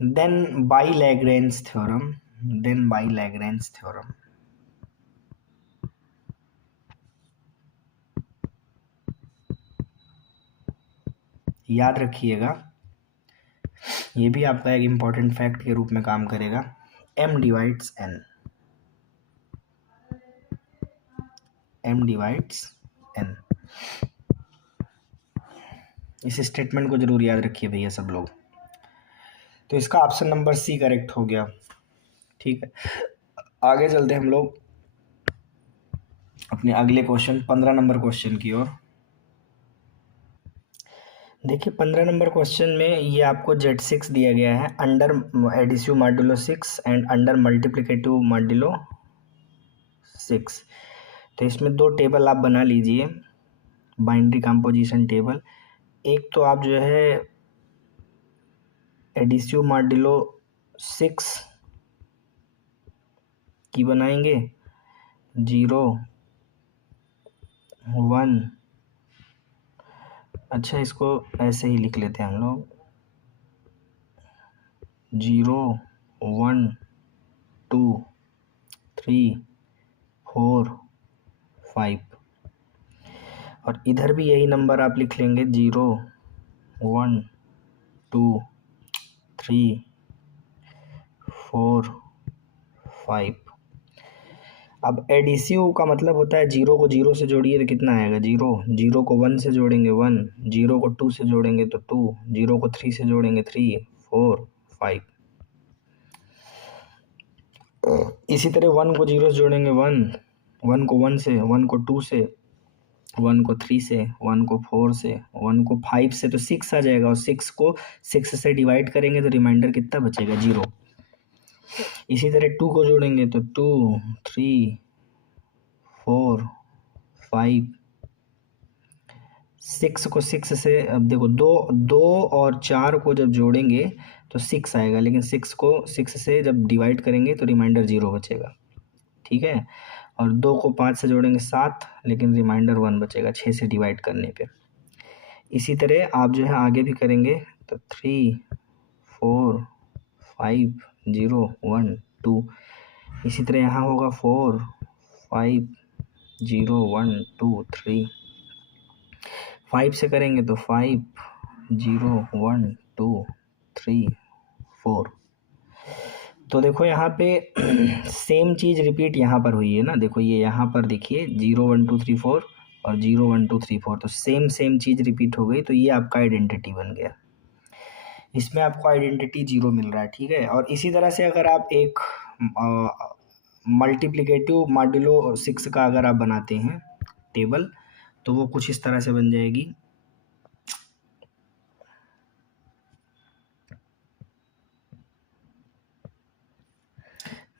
then by Lagrange theorem, then by Lagrange theorem, याद रखिएगा, ये भी आपका एक important fact के रूप में काम करेगा। m divides n, m divides n। इस स्टेटमेंट को जरूर याद रखिए भैया सब लोग। तो इसका ऑप्शन नंबर सी करेक्ट हो गया। ठीक है, आगे चलते हैं हम लोग अपने अगले क्वेश्चन 15 नंबर क्वेश्चन की ओर। देखिए 15 नंबर क्वेश्चन में ये आपको Z6 दिया गया है, under additive modulo 6 and under multiplicative modulo 6। तो इसमें 2 टेबल आप बना लीजिए, बाइनरी कंपोजिशन टेबल। एक तो आप जो है एडिसिव मॉड्यूलो 6 की बनाएंगे, 0 1, अच्छा इसको ऐसे ही लिख लेते हैं हम लोग, 0 1 2 3 4 5। और इधर भी यही नंबर आप लिख लेंगे, 0 1 2 3 4 5। अब एडिसिव का मतलब होता है 0 को 0 से जोड़िए तो कितना आएगा 0, 0 को 1 से जोड़ेंगे 1, 0 को 2 से जोड़ेंगे तो 2, 0 को 3 से जोड़ेंगे 3 4 5। इसी तरह 1 को 0 से जोड़ेंगे 1, 1 को 1 से, 1 को 2 से, 1 को 3 से, 1 को 4 से, 1 को 5 से, तो 6 आ जाएगा। और 6 को 6 से डिवाइड करेंगे तो रिमाइंडर कितना बचेगा 0। इसी तरह 2 को जोड़ेंगे तो 2 3 4 5 6 को 6 से, अब देखो 2 और 4 को जब जोड़ेंगे तो 6 आएगा, लेकिन 6 को 6 से जब डिवाइड करेंगे तो रिमाइंडर 0 बचेगा। ठीक है, और 2 को 5 से जोड़ेंगे 7, लेकिन रिमाइंडर 1 बचेगा 6 से डिवाइड करने पे। इसी तरह आप जो है आगे भी करेंगे तो 3 4 5 0 1 2, इसी तरह यहाँ होगा 4 5 0 1 2 3, 5 से करेंगे तो 5 0 1 2 3 4। तो देखो यहाँ पे सेम चीज़ रिपीट यहाँ पर हुई है ना, देखो ये यहाँ पर देखिए 0 1 2 3 4 और 0 1 2 3 4, तो सेम चीज़ रिपीट हो गई, तो ये आपका आइडेंटिटी बन गया। इसमें आपको आइडेंटिटी 0 मिल रहा है। ठीक है, और इसी तरह से अगर आप एक मल्टीप्लिकेटिव मॉड्यूलो 6 का अगर आप बनाते हैं टेबल, तो वो कुछ इस तरह से बन जाएगी।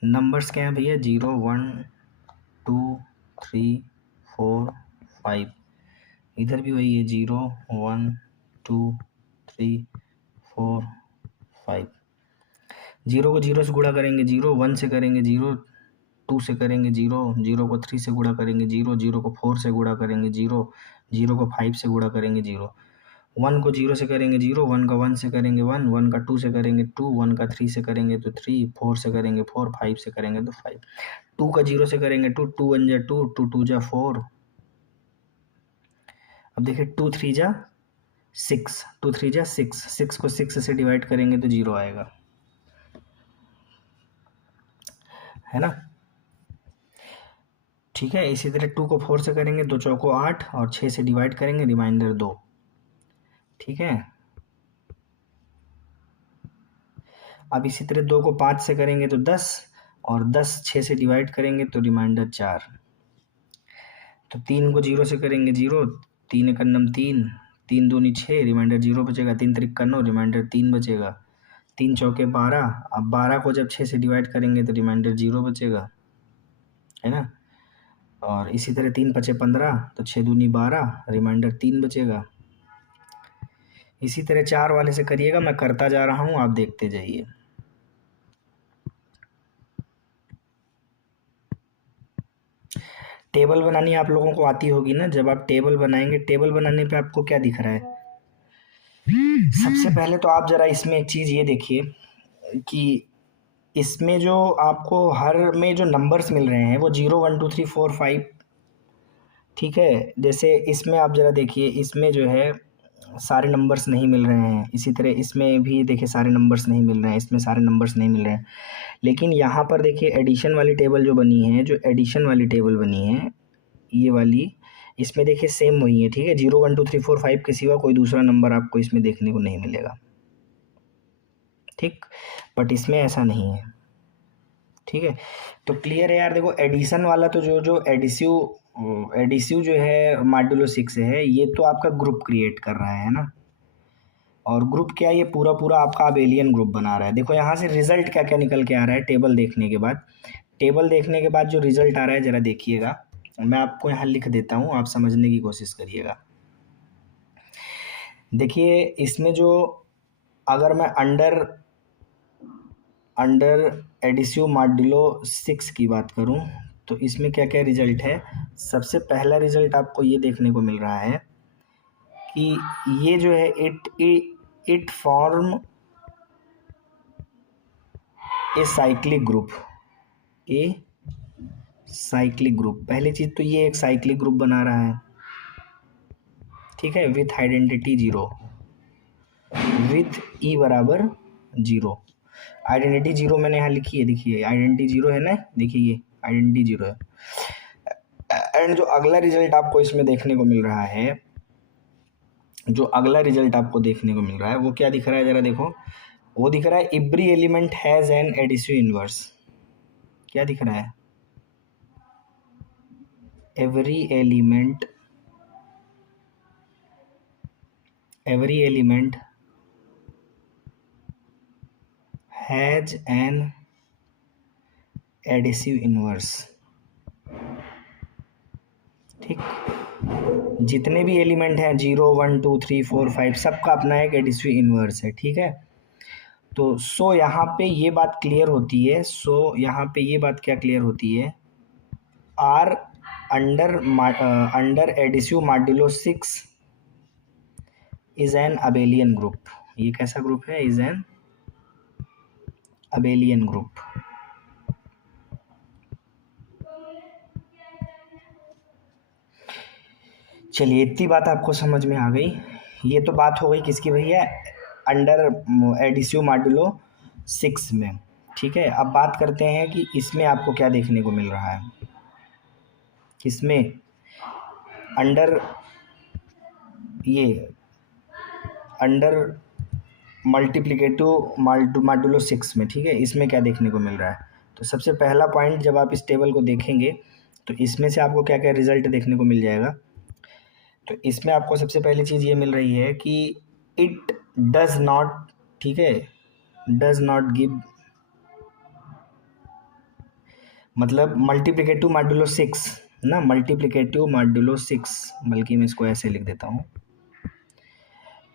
नंबर्स क्या हैं भैया? 0 1 2 3 4 5, इधर भी वही है 0 1 2 3 4 5। 0 को 0 से गुणा करेंगे 0, 1 से करेंगे 0, 2 से करेंगे 0, 0 को 3 से गुणा करेंगे 0, 0 को 4 से गुणा करेंगे 0, 0 को 5 से गुणा करेंगे 0, 1 को 0 से करेंगे 0, 1 का 1 से करेंगे 1, 1 का 2 से करेंगे 2, 1 का 3 से करेंगे तो 3, 4 से करेंगे 4, 5 से करेंगे तो 5, 2 का 0 से करेंगे 2, 2 1 जा 2, 2 2 जा 4। अब देखिए 2 3 जा 6, 2 3 जा 6, 6 को 6 से डिवाइड करेंगे तो 0 आएगा, है ना। ठीक है, इसी तरह 2 को 4 से करेंगे 2 चौको 8 और 6 से डिवाइड करेंगे रिमाइंडर 2। ठीक है, अब इसी तरह 2 को 5 से करेंगे तो 10 और 10 6 से डिवाइड करेंगे तो रिमाइंडर 4। तो 3 को 0 से करेंगे 0, 3 एक अन्नम 3, 3 दूनी 6, रिमाइंडर 0 बचेगा, 3 त्रिक 9, रिमाइंडर 3 बचेगा, 3 चौके 12। अब 12 को जब 6 से डिवाइड करेंगे तो रिमाइंडर 0 बचेगा, है ना। और इसी तरह 3 पचे 15, तो 6 दूनी 12, रिमाइंडर 3 बचेगा। इसी तरह 4 वाले से करिएगा, मैं करता जा रहा हूँ, आप देखते जाइए। टेबल बनानी आप लोगों को आती होगी ना, जब आप टेबल बनाएंगे, टेबल बनाने पे आपको क्या दिख रहा है? सबसे पहले तो आप ज़रा इसमें एक चीज़ ये देखिए कि इसमें जो आपको हर में जो नंबर्स मिल रहे हैं वो 0 1 2 3 4 5। ठीक है, जैसे इसमें आप ज़रा देखिए, इसमें जो है सारे नंबर्स नहीं मिल रहे हैं, इसी तरह इसमें भी देखिए सारे नंबर्स नहीं मिल रहे हैं, इसमें सारे नंबर्स नहीं मिल रहे हैं। लेकिन यहाँ पर देखिए एडिशन वाली टेबल जो बनी है, जो एडिशन वाली टेबल बनी है ये वाली, इसमें देखिए सेम वही है। ठीक है, 0 1 2 3 4 5 के सिवा कोई दूसरा नंबर आपको इसमें देखने को नहीं मिलेगा। ठीक, बट इसमें ऐसा नहीं है। ठीक है, तो क्लियर है यार। देखो एडिशन वाला तो जो एडिसिव जो है मॉड्यूलो 6 है, ये तो आपका ग्रुप क्रिएट कर रहा है ना। और ग्रुप क्या, ये पूरा पूरा आपका अबेलियन ग्रुप बना रहा है। देखो यहाँ से रिजल्ट क्या क्या निकल के आ रहा है टेबल देखने के बाद। टेबल देखने के बाद जो रिजल्ट आ रहा है ज़रा देखिएगा, मैं आपको यहाँ लिख देता हूँ, आप समझने की कोशिश करिएगा। देखिए इसमें जो, अगर मैं अंडर एडिसिव मॉड्यूलो 6 की बात करूं तो इसमें क्या क्या रिजल्ट है। सबसे पहला रिजल्ट आपको ये देखने को मिल रहा है कि ये जो है it form a cyclic group, पहली चीज़ तो ये एक साइक्लिक ग्रुप बना रहा है। ठीक है, विथ आइडेंटिटी 0, विथ ई बराबर 0। आइडेंटिटी 0 मैंने यहाँ लिखी है, देखिए आइडेंटिटी 0 है ना, देखिए ये आइडेंटिटी 0 है। एंड जो अगला रिजल्ट आपको इसमें देखने को मिल रहा है, वो क्या दिख रहा है ज़रा देखो। वो दिख रहा है every element has an adhesive inverse. क्या दिख रहा है? Every element has an adhesive inverse. ठीक, जितने भी एलिमेंट हैं 0 1 2 3 4 5 सबका अपना एक एडिसिव इन्वर्स है, ठीक है। तो सो यहाँ पे ये बात क्लियर होती है, सो यहाँ पे ये बात क्या क्लियर होती है, R under additive modulo 6 is an abelian group. ये कैसा ग्रुप है, इज एन अबेलियन ग्रुप। चलिए इतनी बात आपको समझ में आ गई। ये तो बात हो गई किसकी भैया, अंडर एडिसिव मॉड्यूलो 6 में, ठीक है। अब बात करते हैं कि इसमें आपको क्या देखने को मिल रहा है। किसमें, अंडर ये अंडर मल्टीप्लिकेटिव मॉड्यूलो 6 में, ठीक है। इसमें क्या देखने को मिल रहा है, तो सबसे पहला पॉइंट जब आप इस टेबल को देखेंगे तो इसमें से आपको क्या क्या रिजल्ट देखने को मिल जाएगा। तो इसमें आपको सबसे पहली चीज़ ये मिल रही है कि इट डज नॉट, ठीक है, डज नॉट गिव, मतलब मल्टीप्लिकेटिव मॉड्यूलो 6 ना, मल्टीप्लिकेटिव मॉड्यूलो 6, बल्कि मैं इसको ऐसे लिख देता हूँ,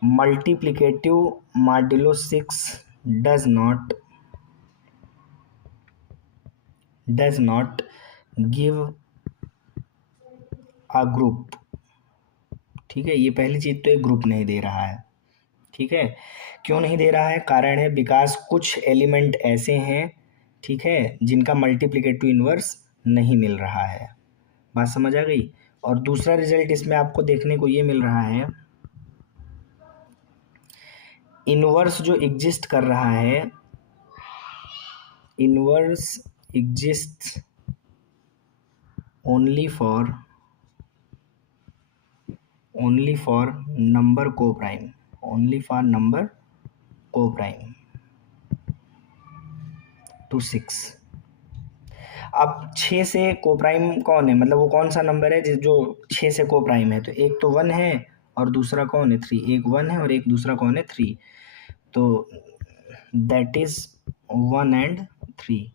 multiplicative modulo 6 does not give a group, ठीक है। ये पहली चीज़ तो एक ग्रुप नहीं दे रहा है, ठीक है। क्यों नहीं दे रहा है, कारण है बिकॉज कुछ एलिमेंट ऐसे हैं, ठीक है, जिनका मल्टीप्लिकेटिव इन्वर्स नहीं मिल रहा है। बात समझ आ गई। और दूसरा रिजल्ट इसमें आपको देखने को ये मिल रहा है, इन्वर्स जो एग्जिस्ट कर रहा है, inverse exist only for number को प्राइम, ओनली फॉर नंबर को प्राइम टू 6। अब 6 से को प्राइम कौन है, मतलब वो कौन सा नंबर है जो 6 से को प्राइम है, तो एक तो 1 है और दूसरा कौन है 3, एक 1 है और एक दूसरा कौन है 3, तो दैट इज 1 एंड 3।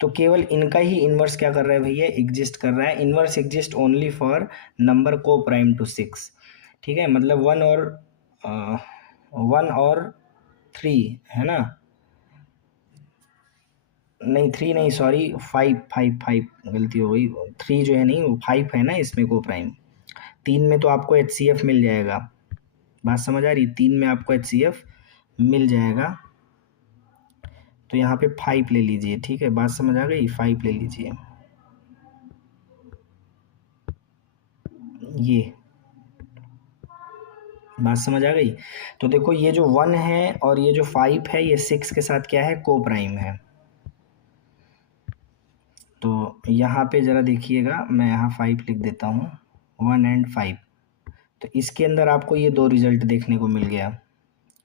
तो केवल इनका ही इन्वर्स क्या कर रहा है भैया, एग्जिस्ट कर रहा है। Inverse exist only for number को प्राइम टू 6, ठीक है। मतलब 1 और 3 है ना, नहीं 3 नहीं, सॉरी 5 गलती हो गई, 3 जो है नहीं वो 5 है ना इसमें को प्राइम। 3 में तो आपको HCF मिल जाएगा, बात समझ आ रही, 3 में आपको HCF मिल जाएगा, तो यहाँ पे 5 ले लीजिए, ठीक है। बात समझ आ गई, 5 ले लीजिए, ये बात समझ आ गई। तो देखो ये जो 1 है और ये जो 5 है, ये 6 के साथ क्या है, को प्राइम है। तो यहाँ पे ज़रा देखिएगा, मैं यहाँ 5 लिख देता हूँ, 1 एंड 5। तो इसके अंदर आपको ये 2 रिजल्ट देखने को मिल गया,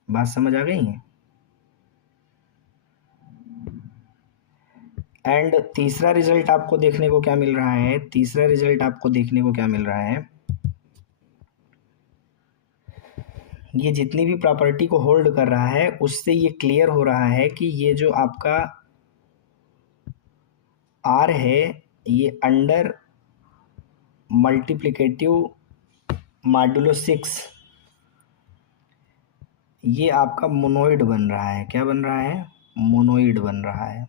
बात समझ आ गई। एंड तीसरा रिजल्ट आपको देखने को क्या मिल रहा है, तीसरा रिजल्ट आपको देखने को क्या मिल रहा है, ये जितनी भी प्रॉपर्टी को होल्ड कर रहा है उससे ये क्लियर हो रहा है कि ये जो आपका आर है ये अंडर मल्टीप्लिकेटिव मॉड्यूलो 6 ये आपका मोनोइड बन रहा है। क्या बन रहा है, मोनोइड बन रहा है।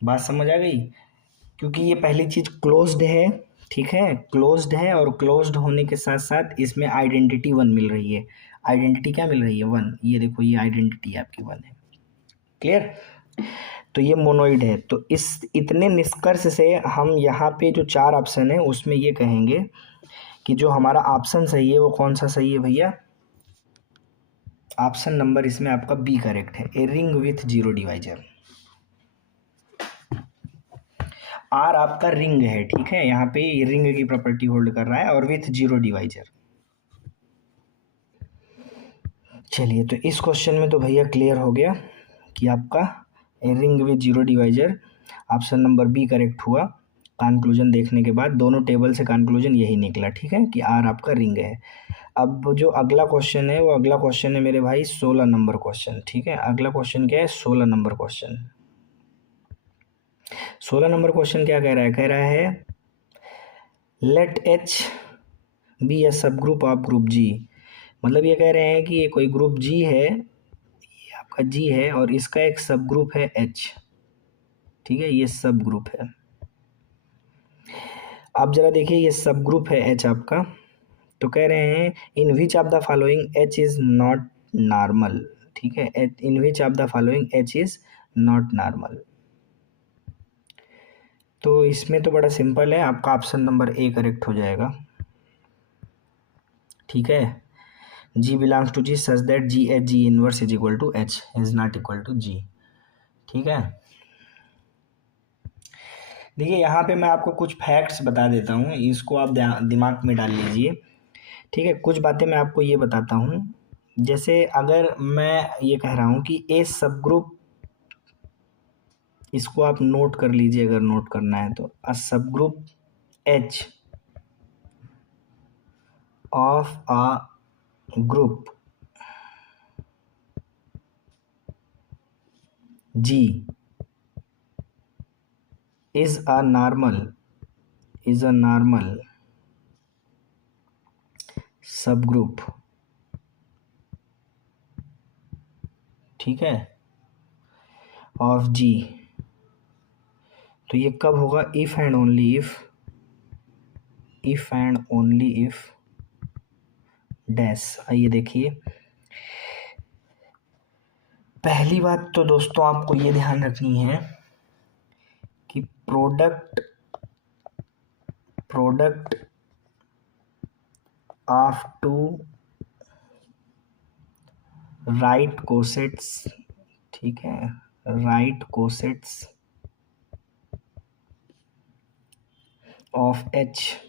बात समझ आ गई, क्योंकि ये पहली चीज़ क्लोज्ड है, ठीक है, क्लोज्ड है, और क्लोज्ड होने के साथ साथ इसमें आइडेंटिटी 1 मिल रही है। आइडेंटिटी क्या मिल रही है, 1। ये देखो ये आइडेंटिटी आपकी 1 है, क्लियर। तो ये मोनोइड है। तो इस इतने निष्कर्ष से हम यहाँ पे जो 4 ऑप्शन है उसमें ये कहेंगे कि जो हमारा ऑप्शन सही है वो कौन सा सही है भैया, ऑप्शन नंबर इसमें आपका बी करेक्ट है, a ring with 0 divisor. R आपका रिंग है, ठीक है, यहाँ पे ये रिंग की प्रॉपर्टी होल्ड कर रहा है और विथ 0 डिवाइजर। चलिए तो इस क्वेश्चन में तो भैया क्लियर हो गया कि आपका ring with 0 divisor option number B correct हुआ। कंक्लूजन देखने के बाद दोनों टेबल से कंक्लूजन यही निकला, ठीक है, कि आर आपका रिंग है। अब जो अगला क्वेश्चन है वो अगला क्वेश्चन है मेरे भाई 16 नंबर क्वेश्चन, ठीक है। अगला क्वेश्चन क्या है, 16 नंबर क्वेश्चन। 16 नंबर क्वेश्चन क्या कह रहा है, कह रहा है लेट एच बी ए सब ग्रुप ऑफ ग्रुप जी। मतलब ये कह रहे हैं कि ये कोई ग्रुप जी है, ये आपका जी है और इसका एक सब ग्रुप है एच। ठीक है, ये सब ग्रुप है। आप जरा देखिए, ये सब ग्रुप है एच आपका। तो कह रहे हैं in which of the following H is not normal. ठीक है, in which of the following H is not normal. तो इसमें तो बड़ा सिंपल है, आपका ऑप्शन नंबर ए करेक्ट हो जाएगा। ठीक है, g belongs to G such that g H g inverse is equal to H is not equal to G. ठीक है, देखिए यहाँ पे मैं आपको कुछ फैक्ट्स बता देता हूँ, इसको आप दिमाग में डाल लीजिए। ठीक है, कुछ बातें मैं आपको ये बताता हूँ। जैसे अगर मैं ये कह रहा हूँ कि ए सब ग्रुप, इसको आप नोट कर लीजिए अगर नोट करना है तो, a subgroup H of a group G is a normal subgroup। ठीक है, ऑफ जी। तो ये कब होगा? If and only if dash. आइए देखिए, पहली बात तो दोस्तों आपको ये ध्यान रखनी है कि product of two right cosets, ठीक है, right cosets of H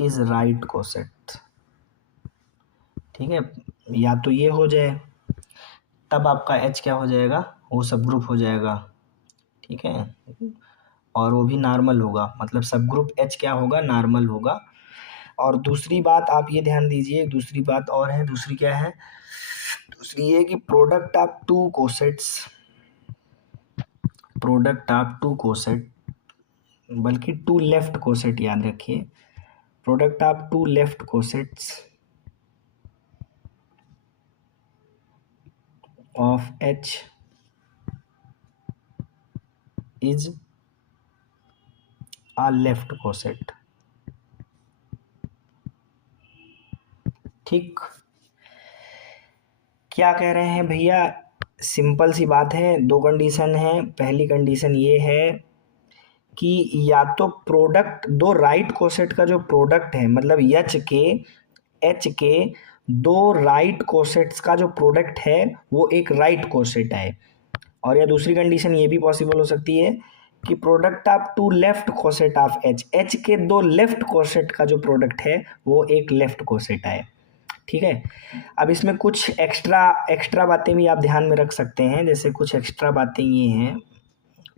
is right coset. ठीक है, या तो ये हो जाए, तब आपका एच क्या हो जाएगा? वो सब ग्रुप हो जाएगा। ठीक है, और वो भी नॉर्मल होगा, मतलब सब ग्रुप एच क्या होगा? नॉर्मल होगा। और दूसरी बात आप ये ध्यान दीजिए, दूसरी बात और है। दूसरी क्या है? दूसरी ये कि प्रोडक्ट ऑफ टू कोसेट, बल्कि टू लेफ्ट कोसेट, याद रखिए, product of two left cosets of H is a left coset. ठीक, क्या कह रहे हैं भैया? सिंपल सी बात है, दो कंडीशन है। पहली कंडीशन ये है कि या तो प्रोडक्ट दो राइट कोसेट का जो प्रोडक्ट है, मतलब एच के दो राइट कोसेट्स का जो प्रोडक्ट है वो एक राइट कोसेट है। और या दूसरी कंडीशन ये भी पॉसिबल हो सकती है कि product of two left coset of H के दो लेफ्ट कोसेट का जो प्रोडक्ट है वो एक लेफ्ट कोसेट है। ठीक है, अब इसमें कुछ एक्स्ट्रा बातें भी आप ध्यान में रख सकते हैं। जैसे कुछ एक्स्ट्रा बातें ये हैं,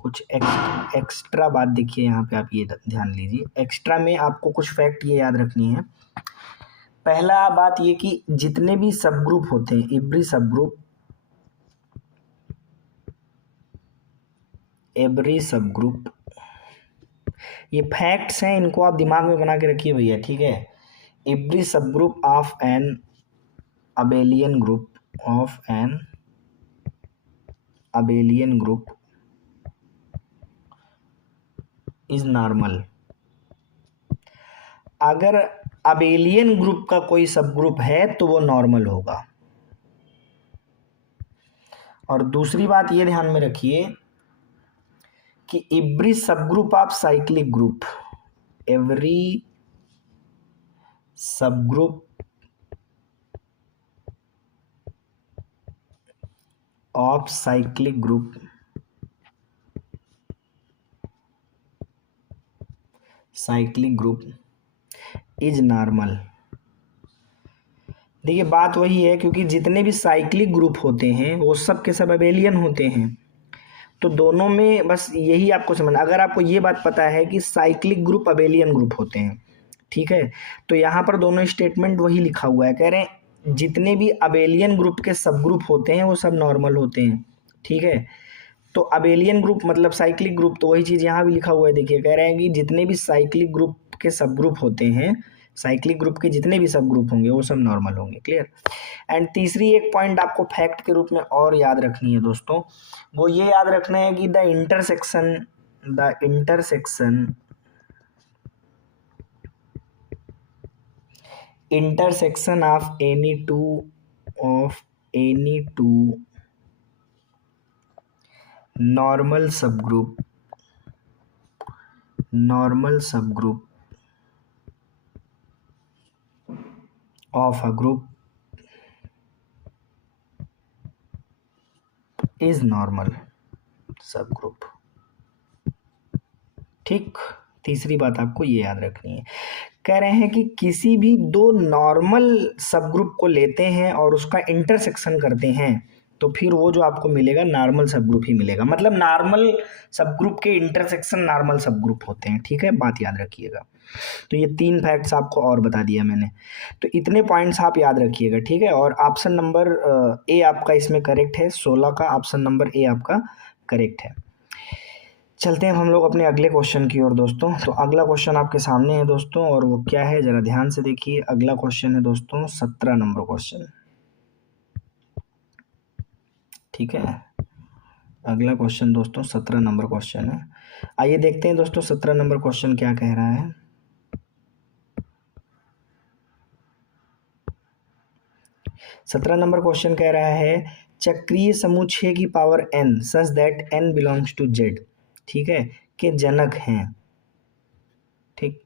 कुछ एक्स्ट्रा बात देखिए यहाँ पे, आप ये ध्यान लीजिए। एक्स्ट्रा में आपको कुछ फैक्ट ये याद रखनी है। पहला बात ये कि जितने भी सब ग्रुप होते हैं, एवरी सब ग्रुप, ये फैक्ट्स हैं, इनको आप दिमाग में बना के रखिए भैया। ठीक है, every subgroup of an abelian group is normal. अगर अबेलियन ग्रुप का कोई सब ग्रुप है तो वो नॉर्मल होगा। और दूसरी बात ये ध्यान में रखिए कि every subgroup of cyclic group, every subgroup of cyclic group is normal. देखिए बात वही है, क्योंकि जितने भी साइक्लिक ग्रुप होते हैं वो सब के सब अबेलियन होते हैं। तो दोनों में बस यही आपको समझना। अगर आपको ये बात पता है कि साइक्लिक ग्रुप अबेलियन ग्रुप होते हैं, ठीक है, तो यहाँ पर दोनों स्टेटमेंट वही लिखा हुआ है। कह रहे हैं जितने भी अबेलियन ग्रुप के सब ग्रुप होते हैं वो सब नॉर्मल होते हैं। ठीक है, तो अबेलियन ग्रुप मतलब साइक्लिक ग्रुप, तो वही चीज़ यहाँ भी लिखा हुआ है, देखिए कह रहे हैं कि जितने भी साइक्लिक ग्रुप के सब ग्रुप होते हैं, साइक्लिक ग्रुप के जितने भी सब ग्रुप होंगे वो सब नॉर्मल होंगे। क्लियर। एंड तीसरी एक पॉइंट आपको फैक्ट के रूप में और याद रखनी है दोस्तों, वो ये याद रखना है कि intersection of any two normal subgroup of a group is normal subgroup। ठीक, तीसरी बात आपको ये याद रखनी है, कह रहे हैं कि किसी भी दो नॉर्मल सब ग्रुप को लेते हैं और उसका इंटरसेक्शन करते हैं तो फिर वो जो आपको मिलेगा नॉर्मल सब ग्रुप ही मिलेगा, मतलब नॉर्मल सब ग्रुप के इंटरसेक्शन नॉर्मल सब ग्रुप होते हैं। ठीक है, बात याद रखिएगा। तो ये 3 फैक्ट्स आपको और बता दिया मैंने, तो इतने पॉइंट्स आप याद रखिएगा। ठीक है, और ऑप्शन नंबर ए आपका इसमें करेक्ट है, 16 का ऑप्शन नंबर ए आपका करेक्ट है। चलते हैं हम लोग अपने अगले क्वेश्चन की ओर दोस्तों। तो अगला क्वेश्चन आपके सामने है दोस्तों, और वो क्या है जरा ध्यान से देखिए। अगला क्वेश्चन है दोस्तों 17 नंबर क्वेश्चन। ठीक है, अगला क्वेश्चन दोस्तों 17 नंबर क्वेश्चन है। आइए देखते हैं दोस्तों 17 नंबर क्वेश्चन क्या कह रहा है। 17 नंबर क्वेश्चन कह रहा है चक्रीय समूह 6 की power n such that n belongs to z, ठीक है, के जनक हैं। ठीक,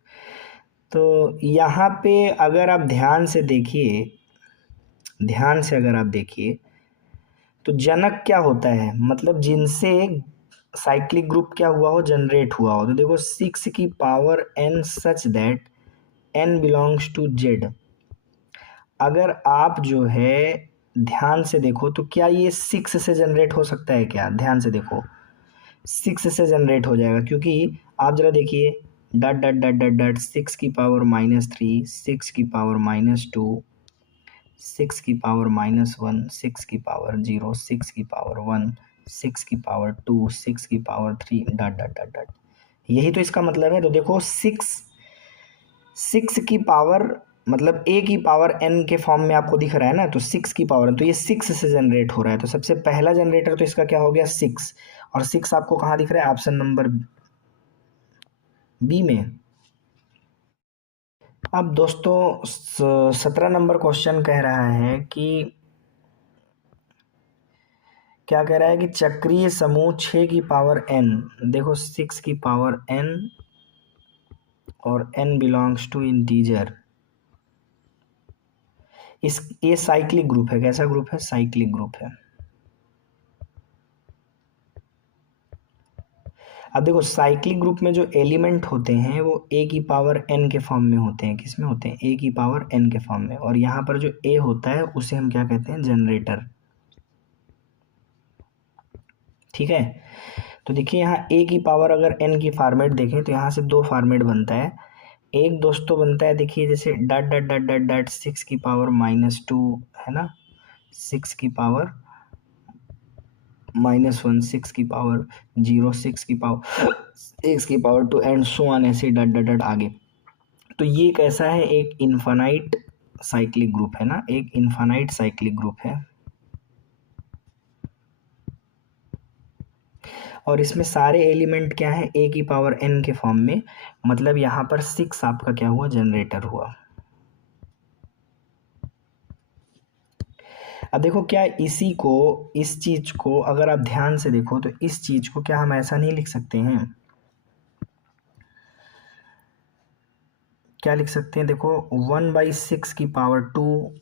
तो यहाँ पे अगर आप ध्यान से अगर आप देखिए तो जनक क्या होता है, मतलब जिनसे साइक्लिक ग्रुप क्या हुआ हो, जनरेट हुआ हो। तो देखो 6 की power n such that n belongs to z, अगर आप जो है ध्यान से देखो तो क्या ये 6 से जनरेट हो सकता है क्या? ध्यान से देखो 6 से जनरेट हो जाएगा, क्योंकि आप जरा देखिए डट डट डट डट डट 6 की पावर -3, 6 की पावर -2, 6 की पावर -1, 6 की पावर 0, 6 की पावर 1, 6 की पावर 2, 6 की पावर 3, डट डट डट डट। यही तो इसका मतलब है। तो देखो 6 की पावर मतलब a की पावर n के फॉर्म में आपको दिख रहा है ना, तो 6 की पावर, तो ये 6 से जनरेट हो रहा है। तो सबसे पहला जनरेटर तो इसका क्या हो गया 6, और 6 आपको कहाँ दिख रहा है? ऑप्शन नंबर बी में। अब दोस्तों 17 नंबर क्वेश्चन कह रहा है कि क्या कह रहा है कि चक्रीय समूह 6 की पावर n, देखो 6 की पावर n और n बिलोंग्स टू इंटीजर, ये साइक्लिक ग्रुप है। कैसा ग्रुप है? साइक्लिक ग्रुप है। अब देखो साइक्लिक ग्रुप में जो एलिमेंट होते हैं वो a की पावर n के फॉर्म में होते हैं। किस में होते हैं? a की पावर n के फॉर्म में। और यहाँ पर जो a होता है उसे हम क्या कहते हैं? जनरेटर। ठीक है, तो देखिए यहाँ a की पावर अगर n की फॉर्मेट देखें तो यहाँ से दो फॉर्मेट बनता है। एक दोस्तों बनता है, देखिए जैसे डट डट डट डट डट 6 की पावर -2 है ना, 6 की पावर -1, 6 की पावर 0, 6 की पावर x की पावर 2 एंड सो ऑन, ऐसे डट डट डट आगे। तो ये कैसा है? एक इनफाइनाइट साइक्लिक ग्रुप है ना, एक इनफाइनाइट साइक्लिक ग्रुप है। और इसमें सारे एलिमेंट क्या है? a की पावर n के फॉर्म में, मतलब यहाँ पर 6 आपका क्या हुआ? जनरेटर हुआ। अब देखो क्या इसी को, इस चीज को अगर आप ध्यान से देखो तो इस चीज को क्या हम ऐसा नहीं लिख सकते हैं? क्या लिख सकते हैं? देखो 1/6 की पावर 2,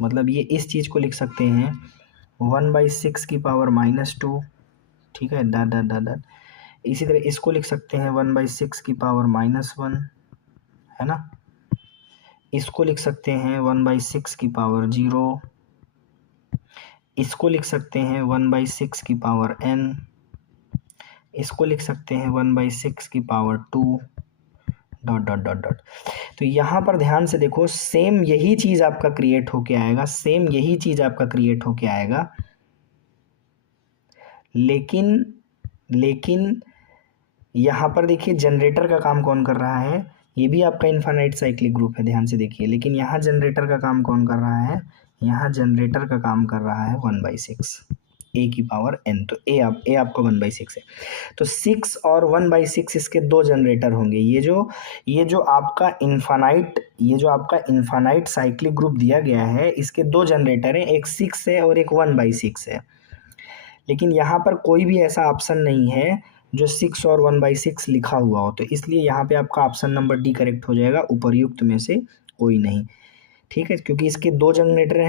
मतलब ये इस चीज को लिख सकते हैं 1/6 की पावर -2। ठीक है, डट डट डट डट। इसी तरह इसको लिख सकते हैं 1/6 की पावर -1, है ना। इसको लिख सकते हैं 1/6 की पावर 0। इसको लिख सकते हैं 1/6 की पावर n। इसको लिख सकते हैं 1/6 की power 2, dot dot dot dot. तो यहाँ पर ध्यान से देखो सेम यही चीज आपका क्रिएट होके आएगा, सेम यही चीज आपका क्रिएट होके आएगा, लेकिन लेकिन यहाँ पर देखिए जनरेटर का काम कौन कर रहा है, ये भी आपका इन्फानाइट साइक्लिक ग्रुप है, ध्यान से देखिए। लेकिन यहाँ जनरेटर का काम कौन कर रहा है, यहाँ जनरेटर का काम कर रहा है 1/6 ए की पावर एन। तो ए आपका 1/6 है। तो 6 और 1/6 इसके दो जनरेटर होंगे। ये जो आपका इन्फानाइट साइक्लिक ग्रुप दिया गया है, इसके दो जनरेटर हैं, एक 6 है और एक 1/6 है। लेकिन यहाँ पर कोई भी ऐसा ऑप्शन नहीं है जो 6 और 1/6 लिखा हुआ हो, तो इसलिए यहाँ पे आपका ऑप्शन नंबर डी करेक्ट हो जाएगा, उपर्युक्त में से कोई नहीं। ठीक है, क्योंकि इसके दो जनरेटर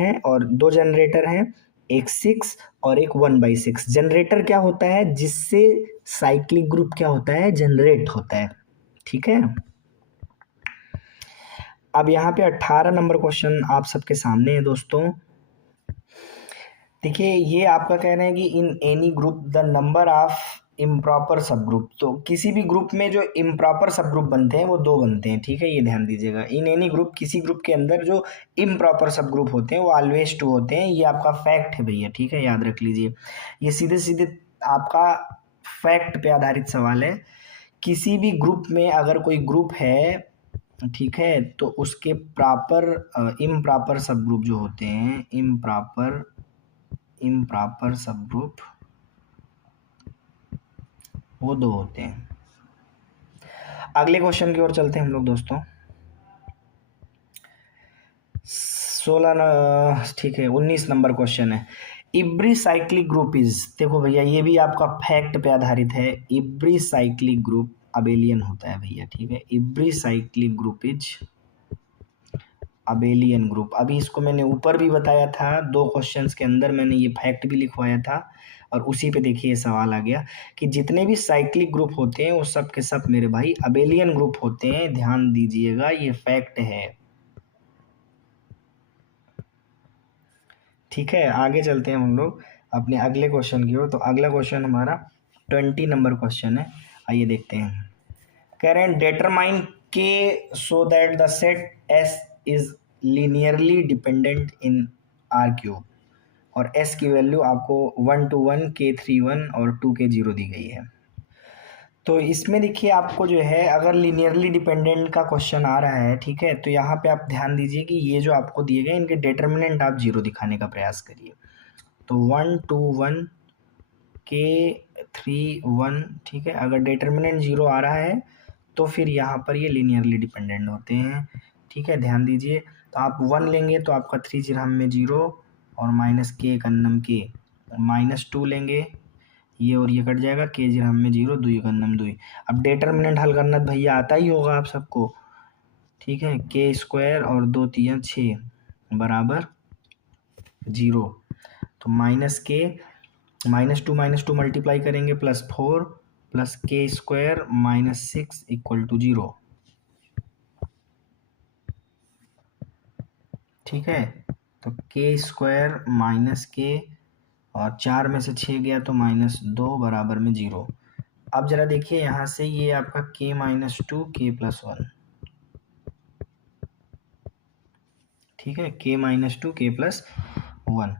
हैं, एक 6 और एक 1/6। जनरेटर क्या होता है, जिससे साइक्लिक ग्रुप क्या होता है, जनरेट होता है। ठीक है, अब यहाँ पे 18 नंबर क्वेश्चन आप सबके सामने है दोस्तों। देखिए, ये आपका कह रहे हैं कि in any group the number of improper सब ग्रुप। तो किसी भी ग्रुप में जो इम्प्रॉपर सब ग्रुप बनते हैं वो दो बनते हैं। ठीक है, ये ध्यान दीजिएगा। इन एनी ग्रुप, किसी ग्रुप के अंदर जो इम्प्रॉपर सब ग्रुप होते हैं वो ऑलवेज 2 होते हैं। ये आपका फैक्ट है भैया। ठीक है, याद रख लीजिए, ये सीधे सीधे आपका फैक्ट पे आधारित सवाल है। किसी भी ग्रुप में अगर कोई ग्रुप है, ठीक है, तो उसके इम्प्रॉपर सब ग्रुप जो होते हैं, इम्प्रॉपर सब ग्रुप वो दो होते हैं। अगले क्वेश्चन की ओर चलते हैं हम लोग दोस्तों। 19 नंबर क्वेश्चन है। इब्री साइक्लिक ग्रुप इज, देखो भैया ये भी आपका फैक्ट पे आधारित है। इब्री साइक्लिक ग्रुप अबेलियन होता है भैया। ठीक है, every cyclic group is abelian group. अभी इसको मैंने ऊपर भी बताया था, 2 क्वेश्चंस के अंदर मैंने ये फैक्ट भी लिखवाया था, और उसी पे देखिए ये सवाल आ गया कि जितने भी साइक्लिक ग्रुप होते हैं वो सब के सब मेरे भाई अबेलियन ग्रुप होते हैं। ध्यान दीजिएगा, ये फैक्ट है। ठीक है, आगे चलते हैं हम लोग अपने अगले क्वेश्चन की ओर। तो अगला क्वेश्चन हमारा 20 नंबर क्वेश्चन है, आइए देखते हैं। कह रहे हैं डिटरमाइन के so that the set S is linearly dependent in are cube, और एस की वैल्यू आपको 1 to 1 k3 1 और 2 k0 दी गई है। तो इसमें देखिए आपको जो है, अगर लीनियरली डिपेंडेंट का क्वेश्चन आ रहा है, ठीक है, तो यहाँ पे आप ध्यान दीजिए कि ये जो आपको दिए गए इनके डिटर्मिनेंट आप 0 दिखाने का प्रयास करिए। तो 1 2 1 k3 1, ठीक है, अगर डिटर्मिनेंट 0 आ रहा है तो फिर यहाँ पर ये लीनियरली डिपेंडेंट होते हैं। ठीक है, ध्यान दीजिए। तो आप 1 लेंगे तो आपका 3 जिरहम में 0 और माइनस के कन्नम के, -2 लेंगे, ये और ये कट जाएगा, के जिरहम में 0 2 कन्नम 2। अब डिटर्मिनेंट हल करना भैया आता ही होगा आप सबको। ठीक है, के स्क्वायर और 2 3 6 बराबर 0। तो -2 मल्टीप्लाई करेंगे +4 प्लस के स्क्वायर -6 = 0। ठीक है, तो के स्क्वायर माइनस के और 4 में से 6 गया तो -2 बराबर में 0। अब जरा देखिए यहाँ से, ये आपका k -2 k + 1, ठीक है, k -2 k + 1,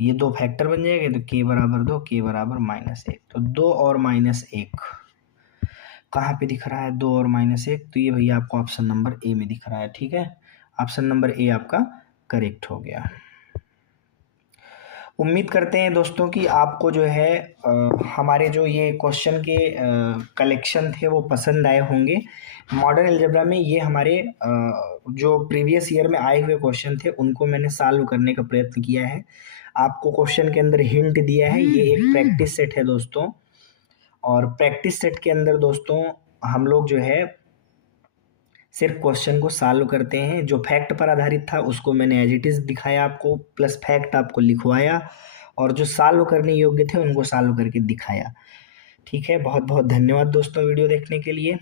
ये दो फैक्टर बन जाएंगे। तो k बराबर 2 k बराबर -1। तो 2 और -1 कहाँ पे दिख रहा है, 2 और -1, तो ये भैया आपको ऑप्शन नंबर ए में दिख रहा है। ठीक है, ऑप्शन नंबर ए आपका करेक्ट हो गया। उम्मीद करते हैं दोस्तों कि आपको जो है हमारे जो ये क्वेश्चन के कलेक्शन थे वो पसंद आए होंगे। मॉडर्न अलजेब्रा में ये हमारे जो प्रीवियस ईयर में आए हुए क्वेश्चन थे उनको मैंने सॉल्व करने का प्रयत्न किया है। आपको क्वेश्चन के अंदर हिंट दिया है, ये एक प्रैक्टिस सेट है दोस्तों, और प्रैक्टिस सेट के अंदर दोस्तों हम लोग जो है सिर्फ क्वेश्चन को सॉल्व करते हैं। जो फैक्ट पर आधारित था उसको मैंने एज इट इज़ दिखाया आपको, प्लस फैक्ट आपको लिखवाया, और जो सॉल्व करने योग्य थे उनको सॉल्व करके दिखाया। ठीक है, बहुत बहुत धन्यवाद दोस्तों वीडियो देखने के लिए।